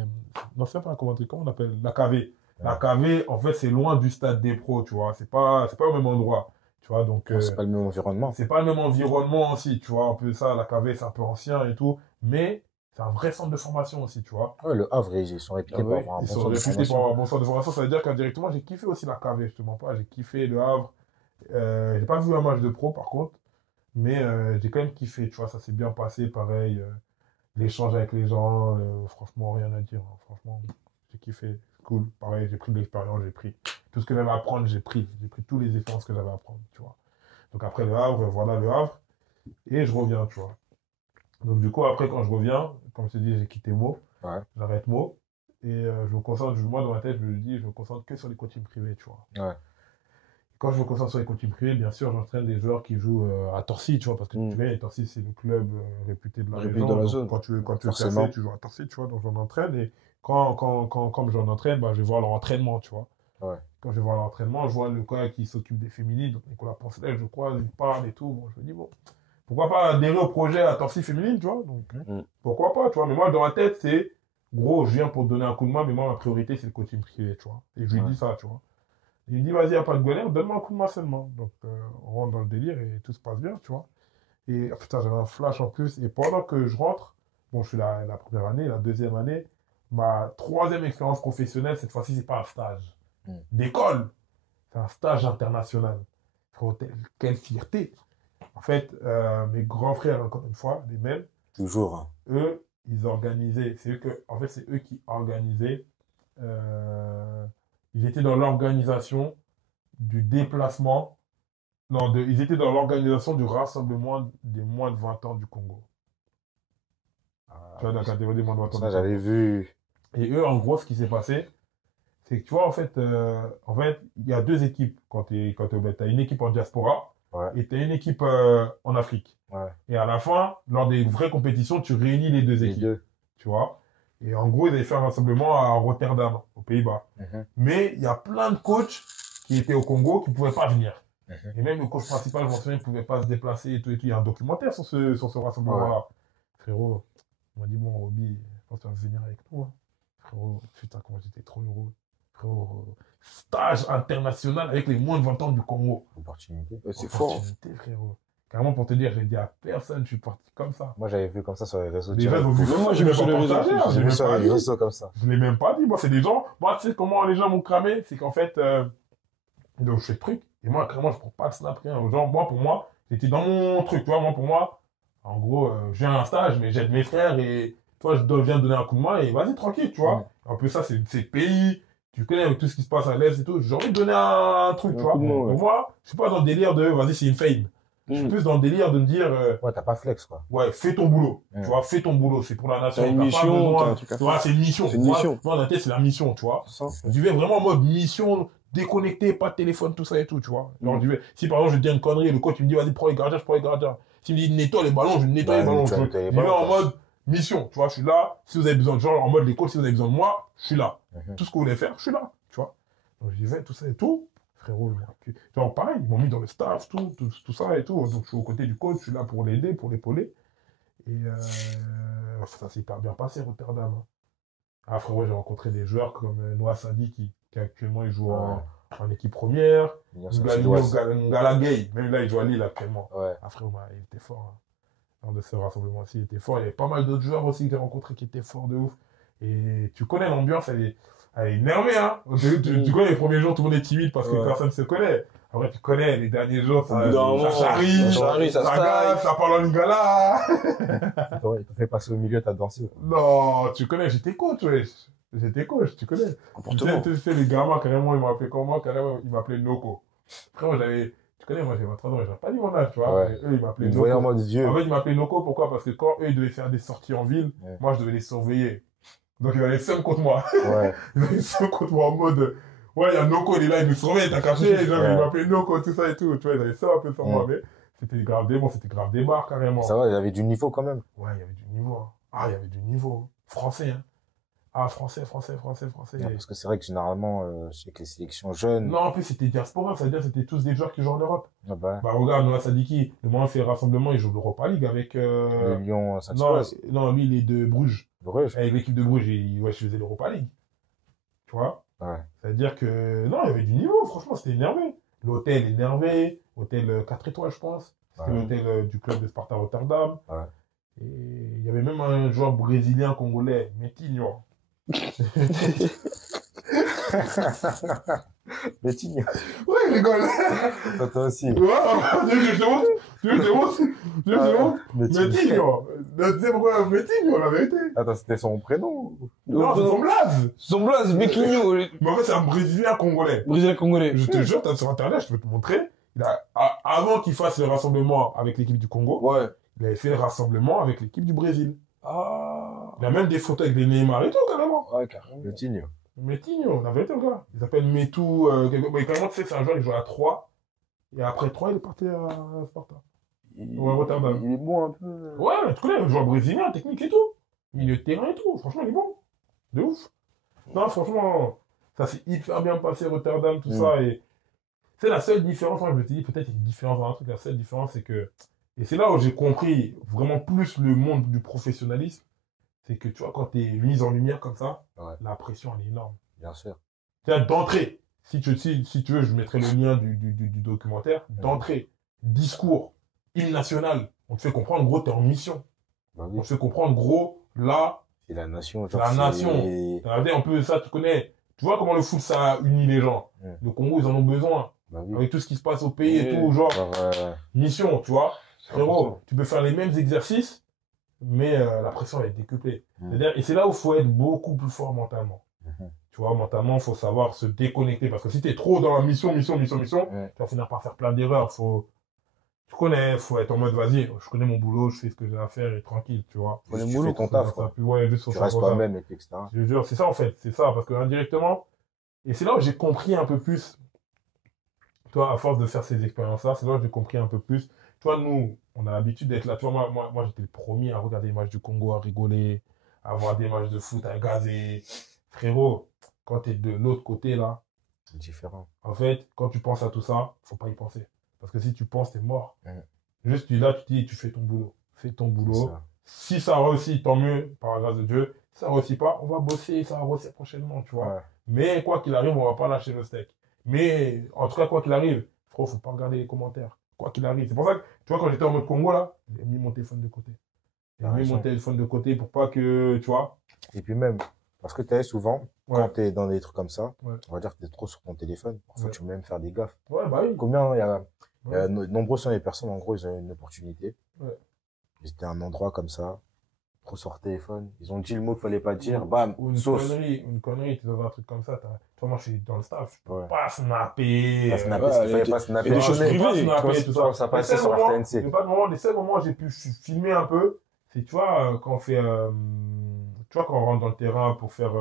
Non, c'est pas comment on appelle? La KV. Ouais. La KV, en fait, c'est loin du stade des pros, tu vois. C'est pas au même endroit. Tu vois, donc. C'est pas le même environnement. C'est pas le même environnement aussi, tu vois. Un peu ça, la KV, c'est un peu ancien et tout. Mais c'est un vrai centre de formation aussi, tu vois. Ouais, le Havre, ils sont réputés pour avoir un bon centre de formation. Ils sont réputés pour avoir un bon centre de formation. Ça veut dire qu'indirectement, j'ai kiffé aussi la KV, je te mens pas. J'ai kiffé le Havre. J'ai pas vu un match de pro, par contre. Mais j'ai quand même kiffé, tu vois. Ça s'est bien passé, pareil. L'échange avec les gens, franchement, rien à dire. Hein. Franchement, j'ai kiffé. Cool. Pareil, j'ai pris de l'expérience, j'ai pris. Tout ce que j'avais à apprendre, j'ai pris. J'ai pris tous les expériences que j'avais à apprendre, tu vois. Donc après le Havre, voilà le Havre. Et je reviens, tu vois. Donc du coup, après, quand je reviens, comme je te dis, j'ai quitté Meaux. Ouais. J'arrête Meaux. Et je me concentre, moi dans ma tête, je me dis, je me concentre que sur les coachings privés, tu vois. Ouais. Quand je me concentre sur les coachings privés, bien sûr, j'entraîne des joueurs qui jouent à Torcy, tu vois, parce que tu vois, Torcy, c'est le club réputé de la région. Dans la zone. Quand tu veux percer, tu joues à Torcy, tu vois, donc j'en entraîne. Et comme j'en entraîne, bah, je vais voir leur entraînement, tu vois. Ouais. Quand je vais voir l'entraînement, je vois le gars qui s'occupe des féminines, donc Nicolas Poncelet, je crois, il parle et tout. Bon, je me dis, bon, pourquoi pas adhérer au projet à Torcy féminine, tu vois. Donc, pourquoi pas, tu vois. Mais moi, dans ma tête, c'est, gros, je viens pour te donner un coup de main, mais moi, ma priorité, c'est le coaching privé, tu vois. Et je lui dis ça, tu vois. Il me dit, vas-y, y a pas de galère, donne-moi un coup de main seulement. Donc, on rentre dans le délire et tout se passe bien, tu vois. Et putain, j'avais un flash en plus. Et pendant que je rentre, bon, je suis la première année, la deuxième année, ma troisième expérience professionnelle, cette fois-ci, c'est pas un stage d'école, c'est un stage international. Quelle fierté. En fait, mes grands frères, encore une fois, les mêmes, toujours, hein. Eux, ils organisaient, c'est eux qui organisaient, ils étaient dans l'organisation du déplacement, ils étaient dans l'organisation du rassemblement des moins de 20 ans du Congo. Tu vois, dans la catégorie des moins de 20 ans. Ça, j'avais vu. Et eux, en gros, ce qui s'est passé, c'est que tu vois, en fait, il y a deux équipes quand tu as une équipe en diaspora et tu as une équipe en Afrique. Ouais. Et à la fin, lors des vraies compétitions, tu réunis les deux équipes. Tu vois. Et en gros, ils avaient fait un rassemblement à Rotterdam, aux Pays-Bas. Mais il y a plein de coachs qui étaient au Congo qui ne pouvaient pas venir. Et même le coach principal, je m'en souviens, il ne pouvait pas se déplacer et tout et tout. Il y a un documentaire sur ce rassemblement-là. Frérot, on m'a dit, bon, Roby, je pense que tu vas venir avec nous. Hein. Frérot, putain, comment j'étais trop heureux. Frérot, stage international avec les moins de 20 ans du Congo. Opportunité. C'est fort. Opportunité, frérot. Carrément, pour te dire, j'ai dit à personne, je suis parti comme ça. Moi, j'avais vu comme ça sur les réseaux. Déjà, moi, j'ai vu sur les réseaux. J'ai vu sur les réseaux comme ça. Je l'ai même pas dit. Moi, c'est des gens. Moi, tu sais comment les gens m'ont cramé? C'est qu'en fait, donc, je fais le truc. Et moi, carrément, je prends pas de snap, rien. Genre, moi, pour moi, j'étais dans mon truc. Tu vois, moi, pour moi, en gros, j'ai un stage, mais j'aide mes frères et toi, je viens donner un coup de main et vas-y, tranquille, tu vois. Un peu ça, c'est le pays. Tu connais avec tout ce qui se passe à l'Est et tout. J'ai envie de donner un truc, tu vois. Donc moi, je suis pas dans le délire de, vas-y, c'est une fame. Je suis plus dans le délire de me dire... ouais, t'as pas flex, quoi. Ouais, fais ton boulot. Tu vois, fais ton boulot. C'est pour la nation. T'as une mission, t'as un truc à faire. C'est une mission. C'est une mission. Moi, dans la tête, c'est la mission, tu vois. Je vais vraiment en mode mission, déconnecté, pas de téléphone, tout ça et tout, tu vois. Genre, si par exemple, je dis une connerie, le coach, il me dit, vas-y, prends les gardiens, je prends les gardiens. S'il me dit, nettoie les ballons, je nettoie les ballons. Je vais en mode mission, tu vois. Je suis là. Si vous avez besoin de genre, en mode les coachs, si vous avez besoin de moi, je suis là. Tout ce que vous voulez faire, je suis là, tu vois. Donc, j'y vais, tout ça et tout. Frérot, genre pareil, ils m'ont mis dans le staff, tout ça et tout. Donc je suis aux côtés du coach, je suis là pour l'aider, pour l'épauler. Et ça s'est hyper bien passé, Rotterdam. Ah frérot, j'ai rencontré des joueurs comme Noah Sadi qui actuellement il joue en équipe première. Ngalagay, même là il joue à Lille actuellement. Ouais. Ah frérot, il était fort. Lors de ce rassemblement aussi, il était fort. Il y avait pas mal d'autres joueurs aussi que j'ai rencontrés qui étaient forts de ouf. Et tu connais l'ambiance, elle est énervée, hein. Tu connais les premiers jours, tout le monde est timide parce que personne ne se connaît. Après, tu connais, les derniers jours, ça charrie, ça gagne, ça parle en lingala. Il t'a fait passer au milieu, t'as dansé. Non, tu connais, j'étais coach, wesh. J'étais coach, tu connais. Tu sais, les gamins, carrément, ils m'appelaient comment? Carrément, ils m'appelaient Noko. Frère, tu connais, moi, j'ai 23 ans, j'avais pas dit mon âge, tu vois. Mais eux, ils m'appelaient Noko. En mode vieux. En fait, ils m'appelaient Noko, pourquoi? Parce que quand eux, ils devaient faire des sorties en ville, moi, je devais les surveiller. Donc, ils avaient 5 contre moi. Ouais. Ils avaient 5 contre moi en mode, ouais, il y a Noko, il est là, il nous surveille, t'as caché, genre, il m'appelait Noko, tout ça et tout. Tu vois, ils avaient ça un peu sur moi, mais c'était grave des barres, carrément. Ça va, il y avait du niveau quand même. Ouais, il y avait du niveau. Hein. Ah, il y avait du niveau. Français, hein. Ah, français. Ouais, parce que c'est vrai que généralement, je sais que les sélections jeunes. Non, en plus, c'était diaspora, c'est-à-dire que c'était tous des joueurs qui jouent en Europe. Ah bah, regarde, Noah Sadiki, le moment où il fait rassemblement, il joue l'Europa League avec. Le Lyon, non, lui, il est de Bruges. Bruges. Avec l'équipe de Bruges, je faisais l'Europa League. Tu vois? Ouais. C'est-à-dire que, non, il y avait du niveau, franchement, c'était énervé. L'hôtel énervé, hôtel 4 étoiles, je pense. C'était l'hôtel du club de Sparta Rotterdam. Ouais. Et il y avait même un joueur brésilien congolais, Metinho. Metinho. Ouais, il rigole. Toi aussi. Ouais, je te montre. Metinho. Tu sais pourquoi Metinho, la vérité? Attends, c'était son prénom? Non, c'est son blaze. Son blaze, Metinho. Mais en fait, c'est un Brésilien congolais. Je te jure, t'as sur Internet, je peux te montrer. Avant qu'il fasse le rassemblement avec l'équipe du Congo, il avait fait le rassemblement avec l'équipe du Brésil. Ah. Il a même des photos avec des Neymar et tout, carrément. Ouais, carrément. Metinho, la vérité, le gars. Il s'appelle Metou. Carrément, tu sais, c'est un joueur qui joue à 3. Et après 3, il est parti à Sparta. Rotterdam. Il est bon un peu. Ouais, tu connais, un joueur brésilien, technique et tout. Milieu de terrain et tout. Franchement, il est bon. De ouf. Non, franchement, ça s'est hyper bien passé, Rotterdam, tout ça. Et c'est la seule différence. Moi, je me suis dit, peut-être il y a une différence dans un truc. La seule différence, c'est que. Et c'est là où j'ai compris vraiment plus le monde du professionnalisme. C'est que, tu vois, quand tu es mis en lumière comme ça, la pression, elle est énorme. Bien sûr. C'est-à-dire d'entrée. Si tu veux, je mettrai le lien du documentaire. D'entrée, discours, hymne national. On te fait comprendre, gros, t'es en mission. Bah oui. On te fait comprendre, gros, là. C'est la nation. C'est la nation. Regardez un peu ça, tu connais. Tu vois comment le foot, ça unit les gens. Le Congo, ils en ont besoin. Bah oui. Avec tout ce qui se passe au pays et tout, genre, mission, tu vois. Frérot, tu peux faire les mêmes exercices, mais la pression, elle est décuplée. Et c'est là où il faut être beaucoup plus fort mentalement. Tu vois, mentalement, il faut savoir se déconnecter. Parce que si tu es trop dans la mission, tu vas finir par faire plein d'erreurs. Tu connais, faut être en mode, vas-y, je connais mon boulot, je fais ce que j'ai à faire et tranquille, tu vois. Tu fais ton taf, quoi. Ouais, juste tu restes toi-même, etc. Je te jure, c'est ça, en fait. C'est ça, parce que indirectement, et c'est là où j'ai compris un peu plus, toi, à force de faire ces expériences-là, c'est là où j'ai compris un peu plus. Tu vois, nous, on a l'habitude d'être là. Tu vois, moi j'étais le premier à regarder les matchs du Congo, à rigoler, à voir des matchs de foot, à gazer. Frérot, quand tu es de l'autre côté, là, c'est différent. En fait, quand tu penses à tout ça, faut pas y penser. Parce que si tu penses, t'es mort. Juste, tu es là, tu te dis, tu fais ton boulot. Fais ton boulot. Si ça réussit, tant mieux, par la grâce de Dieu. Si ça réussit pas, on va bosser, ça va réussir prochainement, tu vois. Mais quoi qu'il arrive, on va pas lâcher le steak. Mais, en tout cas, quoi qu'il arrive, faut pas regarder les commentaires. Quoi qu'il arrive. C'est pour ça que, tu vois, quand j'étais en mode Congo, là, j'ai mis mon téléphone de côté. J'ai mis mon téléphone de côté pour pas que, tu vois. Et puis même, parce que tu es souvent, quand tu es dans des trucs comme ça, on va dire que tu es trop sur ton téléphone. Parfois, tu peux même faire des gaffes. Ouais, bah oui. Combien, il y a nombreux sont les personnes, en gros, ils ont une opportunité. Ils étaient à un endroit comme ça. trop sur téléphone. Ils ont dit le mot qu'il fallait pas dire, bam, ou sauce. une connerie, tu dans un truc comme ça. Tu vois, moi, je suis dans le staff, je peux Ouais. pas snapper. Pas snapper, ce qu'il fallait pas snapper. des choses je peux pas privées, snapper, tout ça. Ça passait sur RTNC. Les seuls moments où j'ai pu filmer un peu, c'est, tu vois, quand on fait, tu vois, quand on rentre dans le terrain pour faire,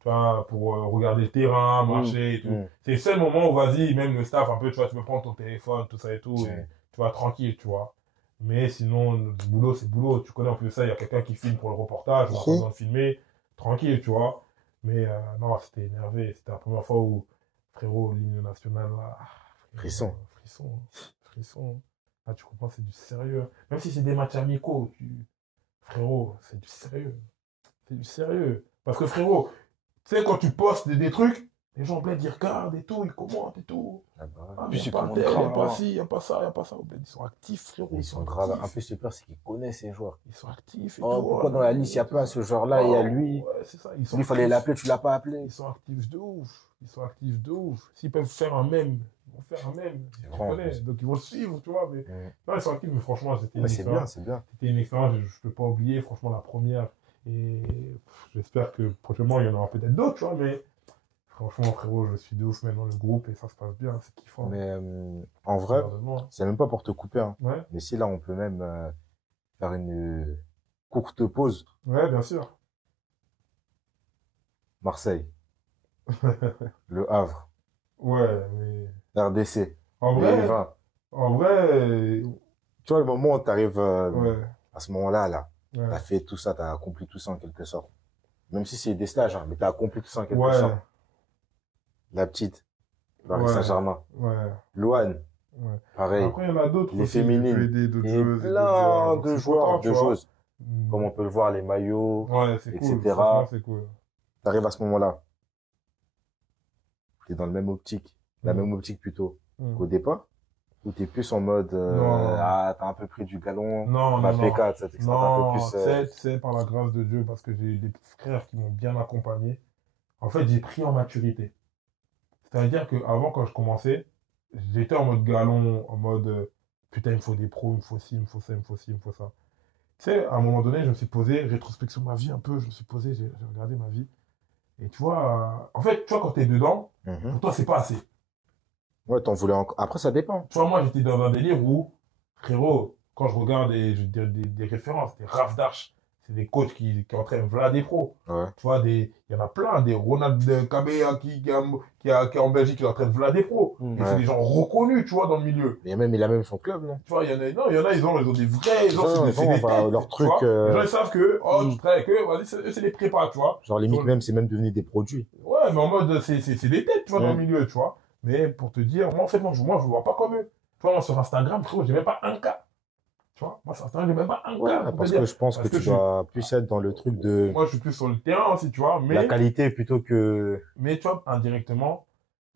tu vois, pour regarder le terrain, marcher et tout. C'est le seul moment où, vas-y, même le staff, un peu, tu vois, tu peux prendre ton téléphone, tout ça et tout, et, tu vois, tranquille, tu vois. Mais sinon, le boulot, c'est boulot. Tu connais en plus ça, il y a quelqu'un qui filme pour le reportage, on a pas besoin de filmer, tranquille, tu vois. Mais non, c'était énervé. C'était la première fois où, frérot, l'hymne national, là, Frisson. Frisson. Ah, tu comprends, c'est du sérieux. Même si c'est des matchs amicaux, frérot, c'est du sérieux. C'est du sérieux. Parce que, frérot, tu sais, quand tu postes des trucs, les gens, bled, ils regardent et tout, ils commentent et tout. Ah bah, Ah, Puis mais c'est il n'y a pas comment tel, il grave, n'y a pas alors. ci, il n'y a pas ça, il n'y a pas ça. Bled, ils sont actifs, frérot. ils sont graves. En plus, le pire, c'est qu'ils connaissent ces joueurs. Ils sont actifs et Oh, tout. pourquoi dans la liste, il n'y a pas ce joueur-là, il y a lui. Ouais, c'est ça. Lui, il fallait l'appeler, tu l'as pas appelé. Ils sont actifs de ouf. Ils sont actifs de ouf. S'ils peuvent faire un mème, ils vont faire un mème. Tu grand, connais. Donc ils vont le suivre, tu vois. Mais... Non, ils sont actifs, mais franchement, c'était une C'est bien, expérience. c'est bien. C'était une expérience, je ne peux pas oublier, franchement, la première. Et j'espère que prochainement, il y en aura peut-être d'autres, tu vois. Mais franchement, frérot, je suis de ouf maintenant le groupe et ça se passe bien. C'est kiffant. Mais en vrai, c'est même pas pour te couper. Hein. Ouais. Mais si là, on peut même faire une courte pause. Ouais, bien sûr. Marseille. Le Havre. Ouais, mais. RDC. En vrai, 2020. en vrai. Tu vois, le moment où tu arrives Ouais. à ce moment-là, là, Ouais. tu as fait tout ça, tu as accompli tout ça en quelque sorte. Même si c'est des stages, hein, mais tu as accompli tout ça en quelque Ouais. sorte. La petite, Paris Ouais. Saint-Germain. Ouais. Loane, Ouais. pareil. Après, il y en a d'autres Les aussi qui féminines. peuvent aider d'autres Il y a joueuses et plein d'autres de C'est joueurs, content, de tu vois. joueuses. Comme on peut le voir, les maillots, Ouais, c'est cool. etc. Franchement, c'est cool. Tu arrives à ce moment-là. Tu es dans le même optique. La même optique plutôt qu'au départ. Ou tu es plus en mode, ah, t'as un peu pris du galon. Non, ma non, PK, ça t'extend un peu non. plus. C'est par la grâce de Dieu, parce que j'ai eu des frères qui m'ont bien accompagné. En fait, j'ai pris en maturité. C'est-à-dire qu'avant, quand je commençais, j'étais en mode galon, en mode, putain, il me faut des pros, il me faut ci, il me faut ça, il me faut ci, il me faut ça. Tu sais, à un moment donné, je me suis posé, rétrospection de ma vie un peu, je me suis posé, j'ai regardé ma vie. Et tu vois, en fait, tu vois, quand t'es dedans, pour toi, c'est pas assez. Ouais, t'en voulais encore. Après, ça dépend. Tu vois, moi, j'étais dans un délire où, frérot, quand je regarde des références, des Raf Darch, c'est des coachs qui entraînent voilà des pros. Ouais. Tu vois, il y en a plein, des Ronald Kabea qui est en Belgique, qui entraîne voilà des pros. Et c'est des gens reconnus, tu vois, dans le milieu. Mais même, il a même son club, non? Tu vois, il y en a, ils ont des vrais, c'est des têtes, leur truc. Les gens, ils savent que, tu travailles avec eux, vas-y, c'est des prépas, tu vois. Genre, limite, même, c'est même devenu des produits. Ouais, mais en mode, c'est des têtes, tu vois, dans le milieu, tu vois. Mais pour te dire, moi, en fait, je vois pas comme eux. Tu vois, moi, sur Instagram, frérot, j'ai même pas un cas. Tu vois, moi, sur Instagram, j'ai même pas un cas. Parce que je pense que tu dois plus être dans le truc de. Moi, je suis plus sur le terrain aussi, tu vois. Mais, la qualité plutôt que. Mais, tu vois, indirectement,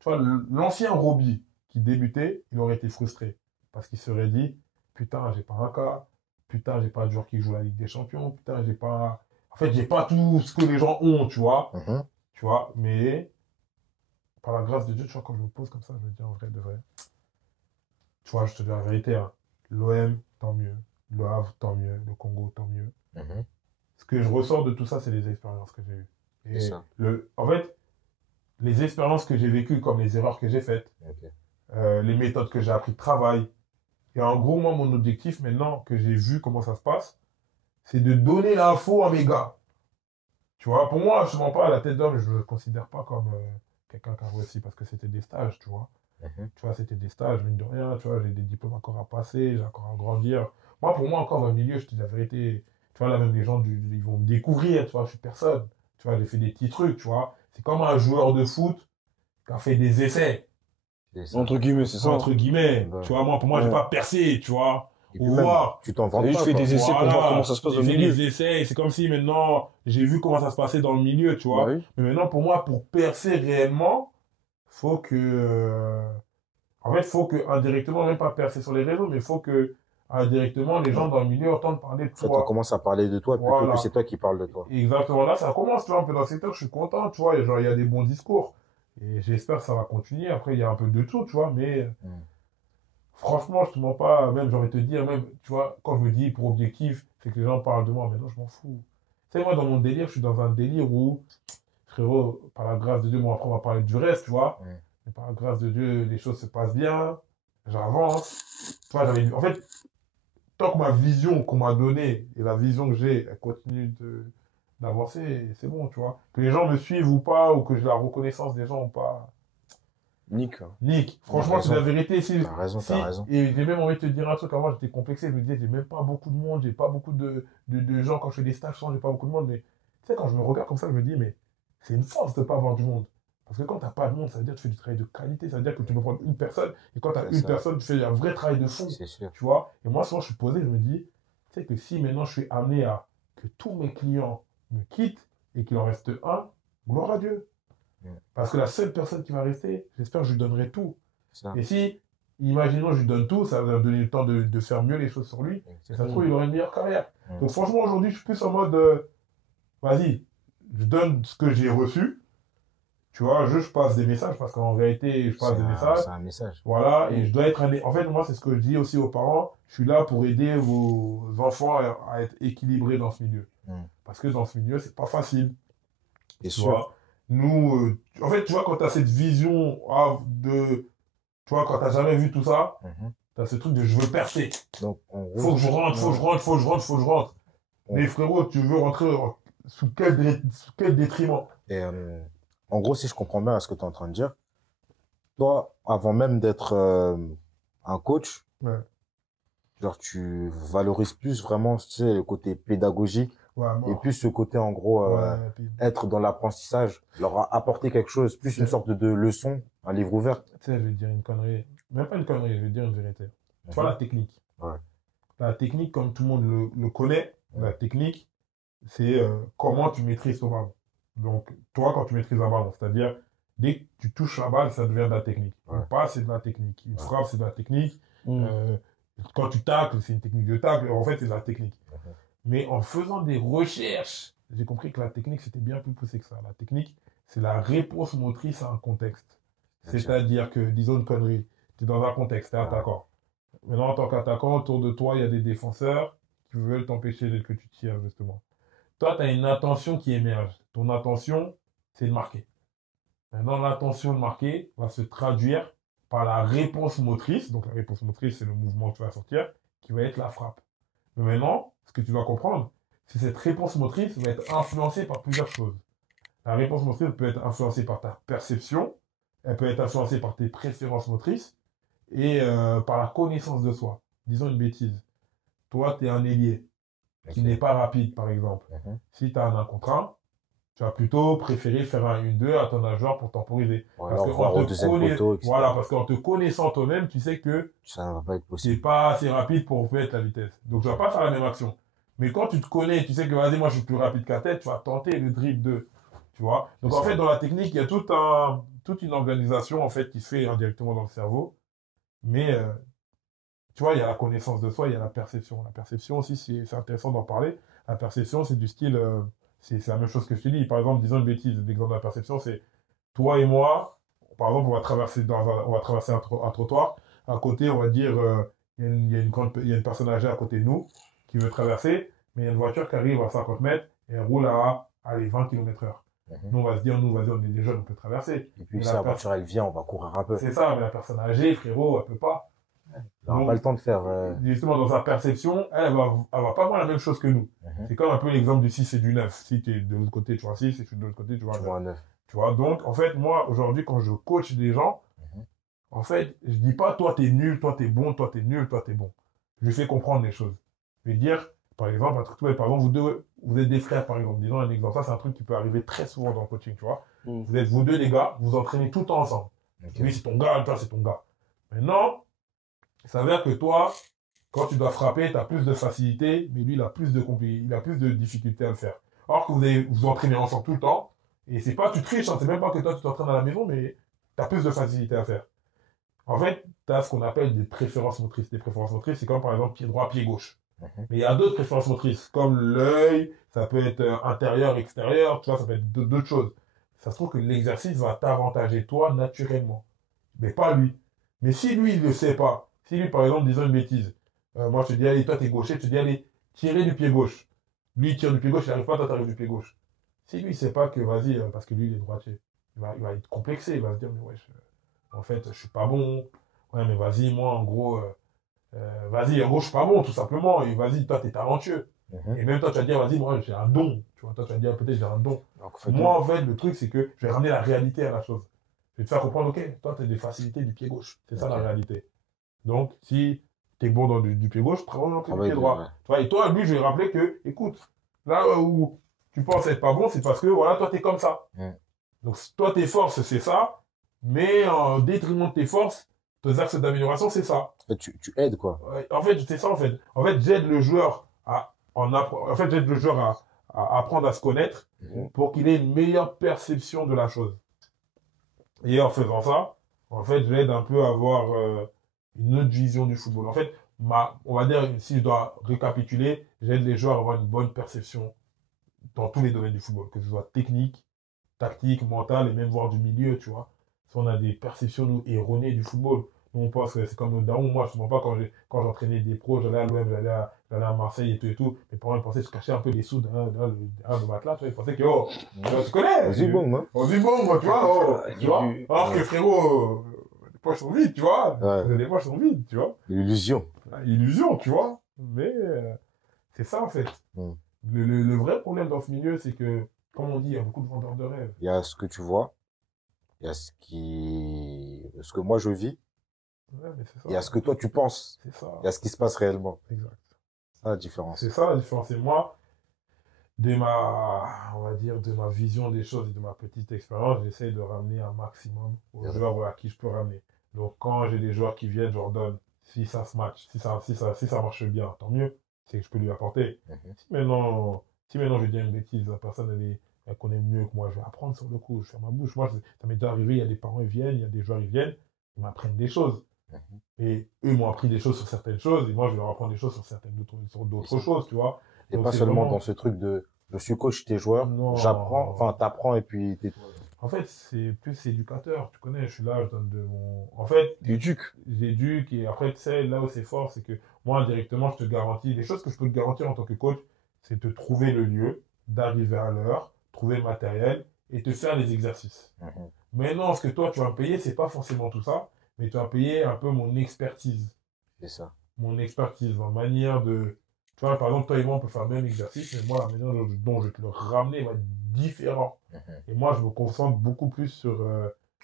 tu vois, l'ancien Roby qui débutait, il aurait été frustré. Parce qu'il serait dit, putain, j'ai pas un cas. Putain, j'ai pas de joueur qui joue la Ligue des Champions. Putain, j'ai pas. En fait, j'ai pas tout ce que les gens ont, tu vois. Tu vois, mais. Par la grâce de Dieu, tu vois, quand je me pose comme ça, je me dis en vrai, de vrai. Tu vois, je te dis la vérité, hein. L'OM, tant mieux. Le Havre, tant mieux. Le Congo, tant mieux. Ce que je ressors de tout ça, c'est les expériences que j'ai eues. Et en fait, les expériences que j'ai vécues, comme les erreurs que j'ai faites, les méthodes que j'ai appris de travail. Et en gros, moi, mon objectif maintenant, que j'ai vu comment ça se passe, c'est de donner l'info à mes gars. Tu vois, pour moi, je ne mens pas à la tête d'homme, je ne me considère pas comme quelqu'un qui a réussi parce que c'était des stages, tu vois. Tu vois, c'était des stages, mine de rien, tu vois, j'ai des diplômes encore à passer, j'ai encore à grandir. Moi, pour moi, encore dans le milieu, je te dis la vérité, tu vois, là, même les gens, ils vont me découvrir, tu vois, je suis personne. Tu vois, j'ai fait des petits trucs, tu vois. C'est comme un joueur de foot qui a fait des essais. Entre guillemets, c'est ça. Entre guillemets. Tu vois, moi, pour moi, j'ai pas percé, tu vois. Et puis même, tu t'en vends pas. Je fais des essais pour voir comment ça se passe dans le milieu. Des essais, c'est comme si maintenant, j'ai vu comment ça se passait dans le milieu, tu vois. Mais maintenant, pour moi, pour percer réellement, faut que, en fait, faut que, indirectement, même pas percer sur les réseaux, mais faut que, indirectement, les gens dans le milieu entendent parler de toi. En fait, on commence à parler de toi plutôt que c'est toi qui parles de toi. Exactement. Là, ça commence, tu vois, un peu dans le secteur, je suis content, tu vois, genre, il y a des bons discours. Et j'espère que ça va continuer. Après, il y a un peu de tout, tu vois, mais, franchement, je te mens pas, même, j'ai envie de te dire, même, tu vois, quand je me dis pour objectif, c'est que les gens parlent de moi, mais non, je m'en fous. Tu sais, moi, dans mon délire, je suis dans un délire où, frérot, par la grâce de Dieu, bon, après, on va parler du reste, tu vois, mais par la grâce de Dieu, les choses se passent bien, j'avance. Tu vois, en fait, tant que ma vision qu'on m'a donnée et la vision que j'ai, elle continue d'avancer, c'est bon, tu vois. Que les gens me suivent ou pas, ou que j'ai la reconnaissance des gens ou pas. Nick. Nick, franchement, c'est la vérité. T'as raison, t'as raison. Et j'ai même envie de te dire un truc. Avant, j'étais complexé. Je me disais, j'ai même pas beaucoup de monde, j'ai pas beaucoup de gens. Quand je fais des stages, j'ai pas beaucoup de monde. Mais tu sais, quand je me regarde comme ça, je me dis, mais c'est une force de pas avoir du monde. Parce que quand t'as pas de monde, ça veut dire que tu fais du travail de qualité. Ça veut dire que tu peux prendre une personne. Et quand t'as une personne, tu fais un vrai travail de fond. C'est sûr. Tu vois. Et moi, souvent, je suis posé, je me dis, tu sais que si maintenant je suis amené à que tous mes clients me quittent et qu'il en reste un, gloire à Dieu. Parce que la seule personne qui va rester, j'espère que je lui donnerai tout. Ça. Et si, imaginons, je lui donne tout, ça va me donner le temps de faire mieux les choses sur lui. Et ça se trouve, il aura une meilleure carrière. Donc franchement, aujourd'hui, je suis plus en mode, vas-y, je donne ce que j'ai reçu. Tu vois, je passe des messages, parce qu'en réalité, je passe des messages. C'est un message. Voilà, et je dois être En fait, moi, c'est ce que je dis aussi aux parents. Je suis là pour aider vos enfants à être équilibrés dans ce milieu. Parce que dans ce milieu, c'est pas facile. Et sûr. Nous, en fait, tu vois, quand tu as cette vision tu vois, quand tu n'as jamais vu tout ça, tu as ce truc de je veux percer. Donc, faut que je rentre, faut que je rentre. Mais frérot, tu veux rentrer sous quel détriment? Et en gros, si je comprends bien ce que tu es en train de dire, toi, avant même d'être un coach, genre, tu valorises plus vraiment, tu sais, le côté pédagogique. Et plus ce côté, en gros, être dans l'apprentissage, leur apporter quelque chose, plus une sorte de leçon, un livre ouvert. Tu sais, je vais te dire une connerie. Même pas une connerie, je vais te dire une vérité. Tu vois, la technique. La technique, comme tout le monde le connaît, la technique, c'est comment tu maîtrises ton ballon. Donc, toi, quand tu maîtrises un ballon, c'est-à-dire, dès que tu touches la balle, ça devient de la technique. Une passe, c'est de la technique. Une frappe, c'est de la technique. Quand tu tacles, c'est une technique de tacle. En fait, c'est de la technique. Mais en faisant des recherches, j'ai compris que la technique, c'était bien plus poussé que ça. La technique, c'est la réponse motrice à un contexte. C'est-à-dire que, disons une connerie, tu es dans un contexte, tu es attaquant. Maintenant, en tant qu'attaquant, autour de toi, il y a des défenseurs qui veulent t'empêcher que tu tires, justement. Toi, tu as une attention qui émerge. Ton attention, c'est de marquer. Maintenant, l'intention de marquer va se traduire par la réponse motrice. Donc, la réponse motrice, c'est le mouvement que tu vas sortir, qui va être la frappe. Mais maintenant, ce que tu dois comprendre, c'est que cette réponse motrice va être influencée par plusieurs choses. La réponse motrice peut être influencée par ta perception, elle peut être influencée par tes préférences motrices et par la connaissance de soi. Disons une bêtise. Toi, tu es un ailier qui n'est pas rapide, par exemple. Si tu as un 1 contre 1, tu vas plutôt préférer faire un 1-2 à ton nageur pour temporiser. Parce qu'en te connaissant toi-même, tu sais que ça ne va pas être possible. Tu n'es pas assez rapide pour mettre la vitesse. Donc, tu ne vas pas faire la même action. Mais quand tu te connais, tu sais que, vas-y, moi, je suis plus rapide qu'à tête, tu vas tenter le dribble 2. Tu vois? Donc, en fait, dans la technique, il y a toute une organisation, en fait, qui se fait indirectement dans le cerveau. Mais, tu vois, il y a la connaissance de soi, il y a la perception. La perception aussi, c'est intéressant d'en parler. La perception, c'est du style, c'est la même chose que je te dis. Par exemple, disons une bêtise, l'exemple de la perception, c'est toi et moi, par exemple, on va traverser un trottoir. À côté, on va dire, il y a une personne âgée à côté de nous qui veut traverser, mais il y a une voiture qui arrive à 50 mètres et elle roule à 20 km/h. Nous, on va se dire, vas-y, on est des jeunes, on peut traverser. Et puis, si la voiture, elle vient, on va courir un peu. C'est ça, mais la personne âgée, frérot, elle peut pas. Elle n'a pas le temps de faire... Justement, dans sa perception, elle va pas voir la même chose que nous. C'est comme un peu l'exemple du 6 et du 9. Si tu es de l'autre côté, tu vois 6, et tu es de l'autre côté, tu vois 9. Tu vois, donc, en fait, moi, aujourd'hui, quand je coach des gens, en fait, je dis pas, toi, t'es nul, toi, t'es bon, toi, t'es nul, toi, t'es bon. Je lui fais comprendre les choses. Je vais dire, par exemple, un truc tout bête, par exemple, vous êtes des frères, par exemple. Disons un exemple. Ça, c'est un truc qui peut arriver très souvent dans le coaching, tu vois. Vous êtes vous deux, les gars, vous entraînez tout le temps ensemble. Lui, c'est ton gars, toi, c'est ton gars. Maintenant, il s'avère que toi, quand tu dois frapper, tu as plus de facilité, mais lui, il a plus de difficulté à le faire. Alors que vous entraînez ensemble tout le temps, et c'est pas, tu triches, hein, c'est même pas que toi, tu t'entraînes à la maison, mais tu as plus de facilité à faire. En fait, tu as ce qu'on appelle des préférences motrices. Des préférences motrices, c'est comme par exemple pied droit, pied gauche. Mais il y a d'autres préférences motrices, comme l'œil, ça peut être intérieur, extérieur, tu vois, ça peut être d'autres choses. Ça se trouve que l'exercice va t'avantager toi naturellement, mais pas lui. Mais si lui, il ne le sait pas, Si lui, par exemple, disons une bêtise, moi, je te dis, allez, toi, t'es gaucher, je te dis, allez, tirer du pied gauche. Lui, il tire du pied gauche, il n'arrive pas, toi, t'arrives du pied gauche. Si lui, il sait pas que, vas-y, parce que lui, il est droitier, il va être complexé, il va se dire, mais ouais, en fait, je suis pas bon. Ouais, mais vas-y, moi, en gros, vas-y, en gros, je suis pas bon, tout simplement. Et vas-y, toi, t'es talentueux. Et même toi, tu vas dire, vas-y, moi, j'ai un don. Tu vois, toi, tu vas dire, peut-être, j'ai un don. Moi, en fait, le truc, c'est que je vais ramener la réalité à la chose. Je vais te faire comprendre, ok, toi, tu as des facilités du pied gauche. C'est ça la réalité. Donc, si tu es bon dans du pied gauche, travaille dans le pied droit. Tu vois, et toi, lui, je vais rappeler que, écoute, là où tu penses être pas bon, c'est parce que, voilà, toi, tu es comme ça. Donc, toi, tes forces, c'est ça. Mais en détriment de tes forces, tes axes d'amélioration, c'est ça. Tu aides, quoi. En fait, c'est ça, en fait. En fait, j'aide le joueur à apprendre à se connaître pour qu'il ait une meilleure perception de la chose. Et en faisant ça, en fait, je l'aide un peu à avoir une autre vision du football. En fait, on va dire, si je dois récapituler, j'aide les joueurs à avoir une bonne perception dans tous les domaines du football, que ce soit technique, tactique, mental et même voire du milieu, tu vois. Si on a des perceptions nous, erronées du football. Nous, on pense que c'est comme nos darons. Moi, je ne me souviens pas quand j'entraînais des pros, j'allais à l'OM, j'allais à Marseille et tout. Mes parents, ils pensaient que je cachais un peu les sous derrière le matelas, tu vois. Ils pensaient que, oh, tu connais. On vit bon, moi. On vit bon, moi, tu vois. Oh, tu vois. Alors que frérot, les poches sont vides, tu vois. Ouais. Les poches sont vides, tu vois. L'illusion. Illusion, tu vois. Mais c'est ça, en fait. Le vrai problème dans ce milieu, c'est que, comme on dit, il y a beaucoup de vendeurs de rêves. Il y a ce que tu vois, il y a ce que moi je vis, ouais, mais c'est ça. Il y a ce que toi tu penses, c'est ça. Il y a ce qui se passe réellement. Exact. C'est ça la différence. C'est ça la différence. Et moi, on va dire, de ma vision des choses et de ma petite expérience, j'essaie de ramener un maximum aux joueurs à qui je peux ramener. Donc, quand j'ai des joueurs qui viennent, je leur donne, si ça se match, si ça marche bien, tant mieux, c'est que je peux lui apporter. Si maintenant je dis une bêtise, la personne, elle connaît mieux que moi, je vais apprendre sur le coup, je ferme ma bouche. Moi, ça m'est déjà arrivé, il y a des parents, ils viennent, il y a des joueurs, ils viennent, ils m'apprennent des choses. Et eux m'ont appris des choses sur certaines choses, et moi, je vais leur apprendre des choses sur d'autres choses, tu vois. Et pas seulement dans ce truc de, je suis coach tes joueurs, j'apprends, enfin, t'apprends et puis En fait, c'est plus éducateur, tu connais, je suis là, je donne de mon... En fait, j'éduque, et après, tu sais, là où c'est fort, c'est que moi, directement, je te garantis, les choses que je peux te garantir en tant que coach, c'est de trouver le lieu, d'arriver à l'heure, trouver le matériel, et te faire les exercices. Maintenant, ce que toi, tu vas me payer, c'est pas forcément tout ça, mais tu vas payer un peu mon expertise. C'est ça. Mon expertise, ma manière de... Tu vois, par exemple, toi et moi, on peut faire le même exercice, mais moi, la manière dont je vais te le ramener va être différent. Et moi, je me concentre beaucoup plus sur...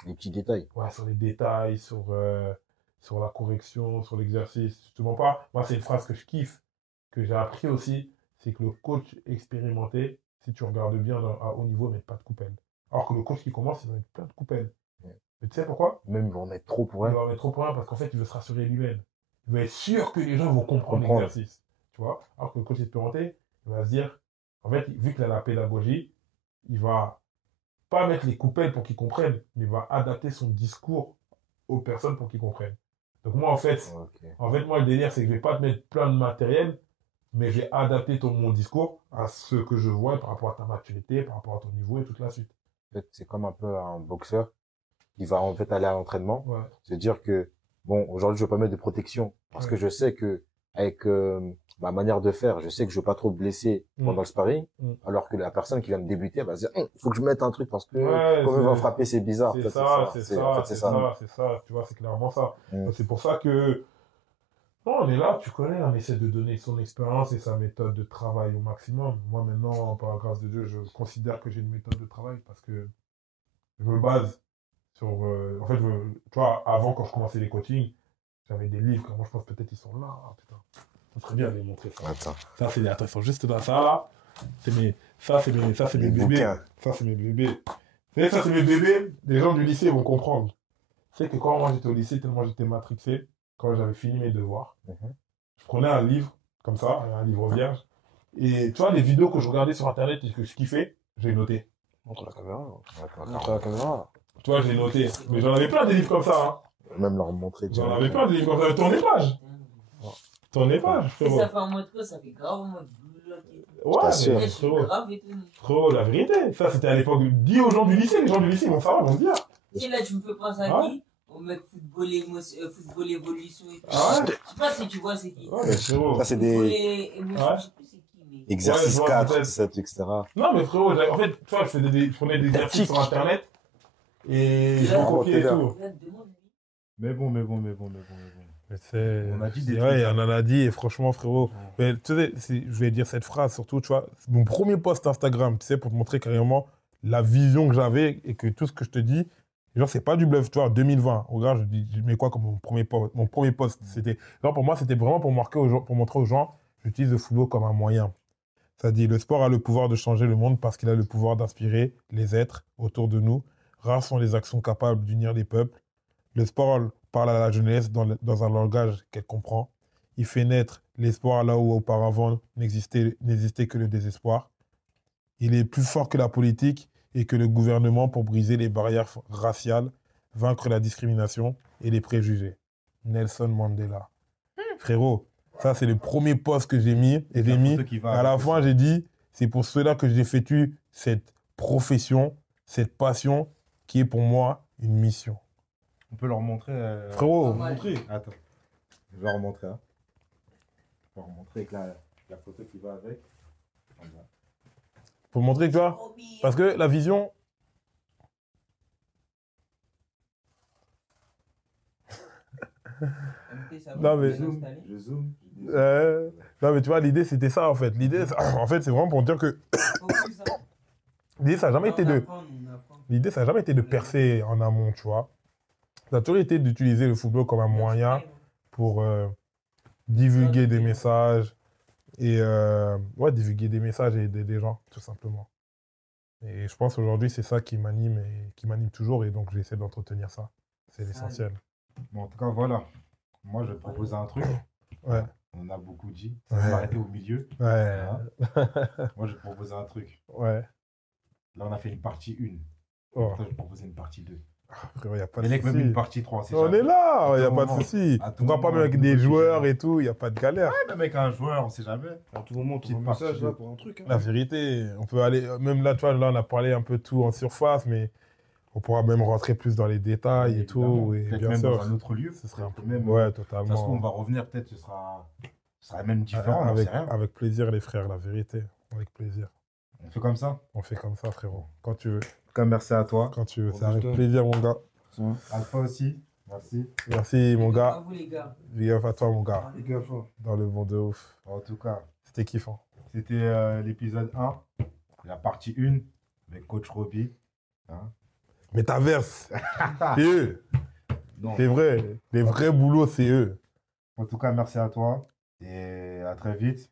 les petits détails. Ouais, sur les détails, sur la correction, sur l'exercice. Je te mens pas. Moi, c'est une phrase que je kiffe, que j'ai appris aussi, c'est que le coach expérimenté, si tu regardes bien à haut niveau, ne met pas de coupelle. Alors que le coach qui commence, il va mettre plein de coupelles. Mais tu sais pourquoi? Même ils vont en mettre trop pour rien. Il va en mettre trop pour rien parce qu'en fait, il veut se rassurer lui-même. Il veut être sûr que les gens vont comprendre l'exercice. Tu vois? Alors que le coach expérimenté, il va se dire, en fait, vu qu'il a la pédagogie, il va pas mettre les coupelles pour qu'ils comprennent, mais il va adapter son discours aux personnes pour qu'ils comprennent. Donc moi, en fait, moi, le délire, c'est que je vais pas te mettre plein de matériel, mais je vais adapter mon discours à ce que je vois par rapport à ta maturité, par rapport à ton niveau et toute la suite. En fait, c'est comme un peu un boxeur qui va en fait aller à l'entraînement, se dire que bon, aujourd'hui je vais pas mettre de protection parce que je sais que avec ma manière de faire, je sais que je vais pas trop blesser pendant le sparring, alors que la personne qui vient me débuter, elle va se dire faut que je mette un truc parce que quand il va frapper, c'est bizarre. C'est ça, tu vois, c'est clairement ça. C'est pour ça que non, on est là, tu connais, on essaie de donner son expérience et sa méthode de travail au maximum. Moi maintenant, par la grâce de Dieu, je considère que j'ai une méthode de travail parce que je me base sur... en fait, tu vois, avant, quand je commençais les coachings, j'avais des livres, moi je pense peut-être ils sont là. Ah, putain. Ça serait bien de les montrer. Ça, ça c'est ils sont juste dans ça, là. Ça, c'est mes bébés. Ça, c'est mes bébés. Et ça, c'est mes bébés. Les gens du lycée vont comprendre. Tu sais que quand moi j'étais au lycée, tellement j'étais matrixé, quand j'avais fini mes devoirs, je prenais un livre, comme ça, un livre vierge, et tu vois, les vidéos que je regardais sur Internet et que je kiffais, j'ai noté. Montre la caméra. Montre la caméra. Tu vois, j'ai noté. Mais j'en avais plein des livres comme ça, hein. Même leur montrer. J'en avais plein des livres comme ça. Tourne les pages. Tourne les pages, frérot. Ça fait un mode quoi, ça fait grave en mode ouais, mais frérot, la vérité. Ça, c'était à l'époque. Dis aux gens du lycée, les gens du lycée vont savoir, vont se dire. Et là, tu me fais penser à qui? Au mec football évolution et tout. Ah ouais? Je sais pas si tu vois c'est qui. Ouais, frérot. Ça, c'est Football des émotion, je sais plus c'est qui, mais. exercices je vois 4, peut-être. 7, etc. Non, mais frérot, en fait, tu vois, je prenais des exercices sur Internet et je recopiais et tout. Mais bon. On a dit des ouais, trucs, on en a dit, et franchement, frérot, mais, tu sais, je vais dire cette phrase surtout, tu vois, mon premier post Instagram, tu sais, pour te montrer carrément la vision que j'avais et que tout ce que je te dis, genre, c'est pas du bluff, tu vois, 2020, regarde, je mets quoi comme mon premier post, c'était, genre, pour moi, c'était vraiment pour marquer aux gens, pour montrer aux gens, j'utilise le football comme un moyen. Ça dit, le sport a le pouvoir de changer le monde parce qu'il a le pouvoir d'inspirer les êtres autour de nous. Rares sont les actions capables d'unir les peuples. Le sport parle à la jeunesse dans un langage qu'elle comprend. Il fait naître l'espoir là où auparavant n'existait que le désespoir. Il est plus fort que la politique et que le gouvernement pour briser les barrières raciales, vaincre la discrimination et les préjugés. Nelson Mandela. Frérot, ça c'est le premier post que j'ai mis. Et j'ai mis, à la fin j'ai dit, c'est pour cela que j'effectue cette profession, cette passion qui est pour moi une mission. On peut leur montrer. Frérot, montrer. Attends. Je vais leur montrer. Hein. Je vais leur montrer avec la photo qui va avec. Voilà. pour montrer, tu vois, parce que la vision... Non mais, Je zoome. non mais tu vois, l'idée c'était ça en fait. L'idée, en fait, c'est vraiment pour dire que l'idée, ça n'a jamais été de... L'idée, ça n'a jamais été de percer en amont, tu vois. Ça a toujours été d'utiliser le football comme un moyen pour divulguer des messages et ouais, divulguer des messages et aider des gens, tout simplement. Et je pense aujourd'hui, c'est ça qui m'anime et qui m'anime toujours, et donc j'essaie d'entretenir ça. C'est l'essentiel. Bon, en tout cas, voilà. Moi, je vais te proposer un truc. Ouais. On a beaucoup dit. Ça va arrêter au milieu. Ouais. Voilà. Moi, je vais te proposer un truc. Ouais. Là, on a fait une partie 1. Oh. Toi, je vais te proposer une partie 2. Frérot, y a pas de Et souci. même une partie 3. On est là, il n'y a pas de souci. Pourquoi pas même avec des joueurs et tout, il n'y a pas de galère. Ouais, même avec un joueur, on ne sait jamais. À tout moment, tu un message là pour un truc. Hein. La vérité, on peut aller, même là, tu vois, là, on a parlé un peu de tout en surface, mais on pourra même rentrer plus dans les détails et tout. Et peut-être bien même sûr, dans un autre lieu. ce serait un peu même. Ouais, De toute façon, on totalement. va revenir, peut-être ce sera même différent. on Avec, sait rien. avec plaisir, les frères, la vérité. Avec plaisir. On fait comme ça. On fait comme ça, frérot. Quand tu veux. En tout cas, merci à toi. Quand tu veux. Bon, C'est avec putain. plaisir, mon gars. Alpha aussi. Merci. Merci, mon À gars. vous, les gars. Big up à toi, mon gars. Fais gaffe. Hein. Dans le monde de ouf. En tout cas, C'était kiffant. c'était l'épisode 1, la partie 1, avec Coach Roby. Hein. Métaverse. C'est eux. Non. C'est vrai. Les vrais boulots, c'est eux. En tout cas, merci à toi et à très vite.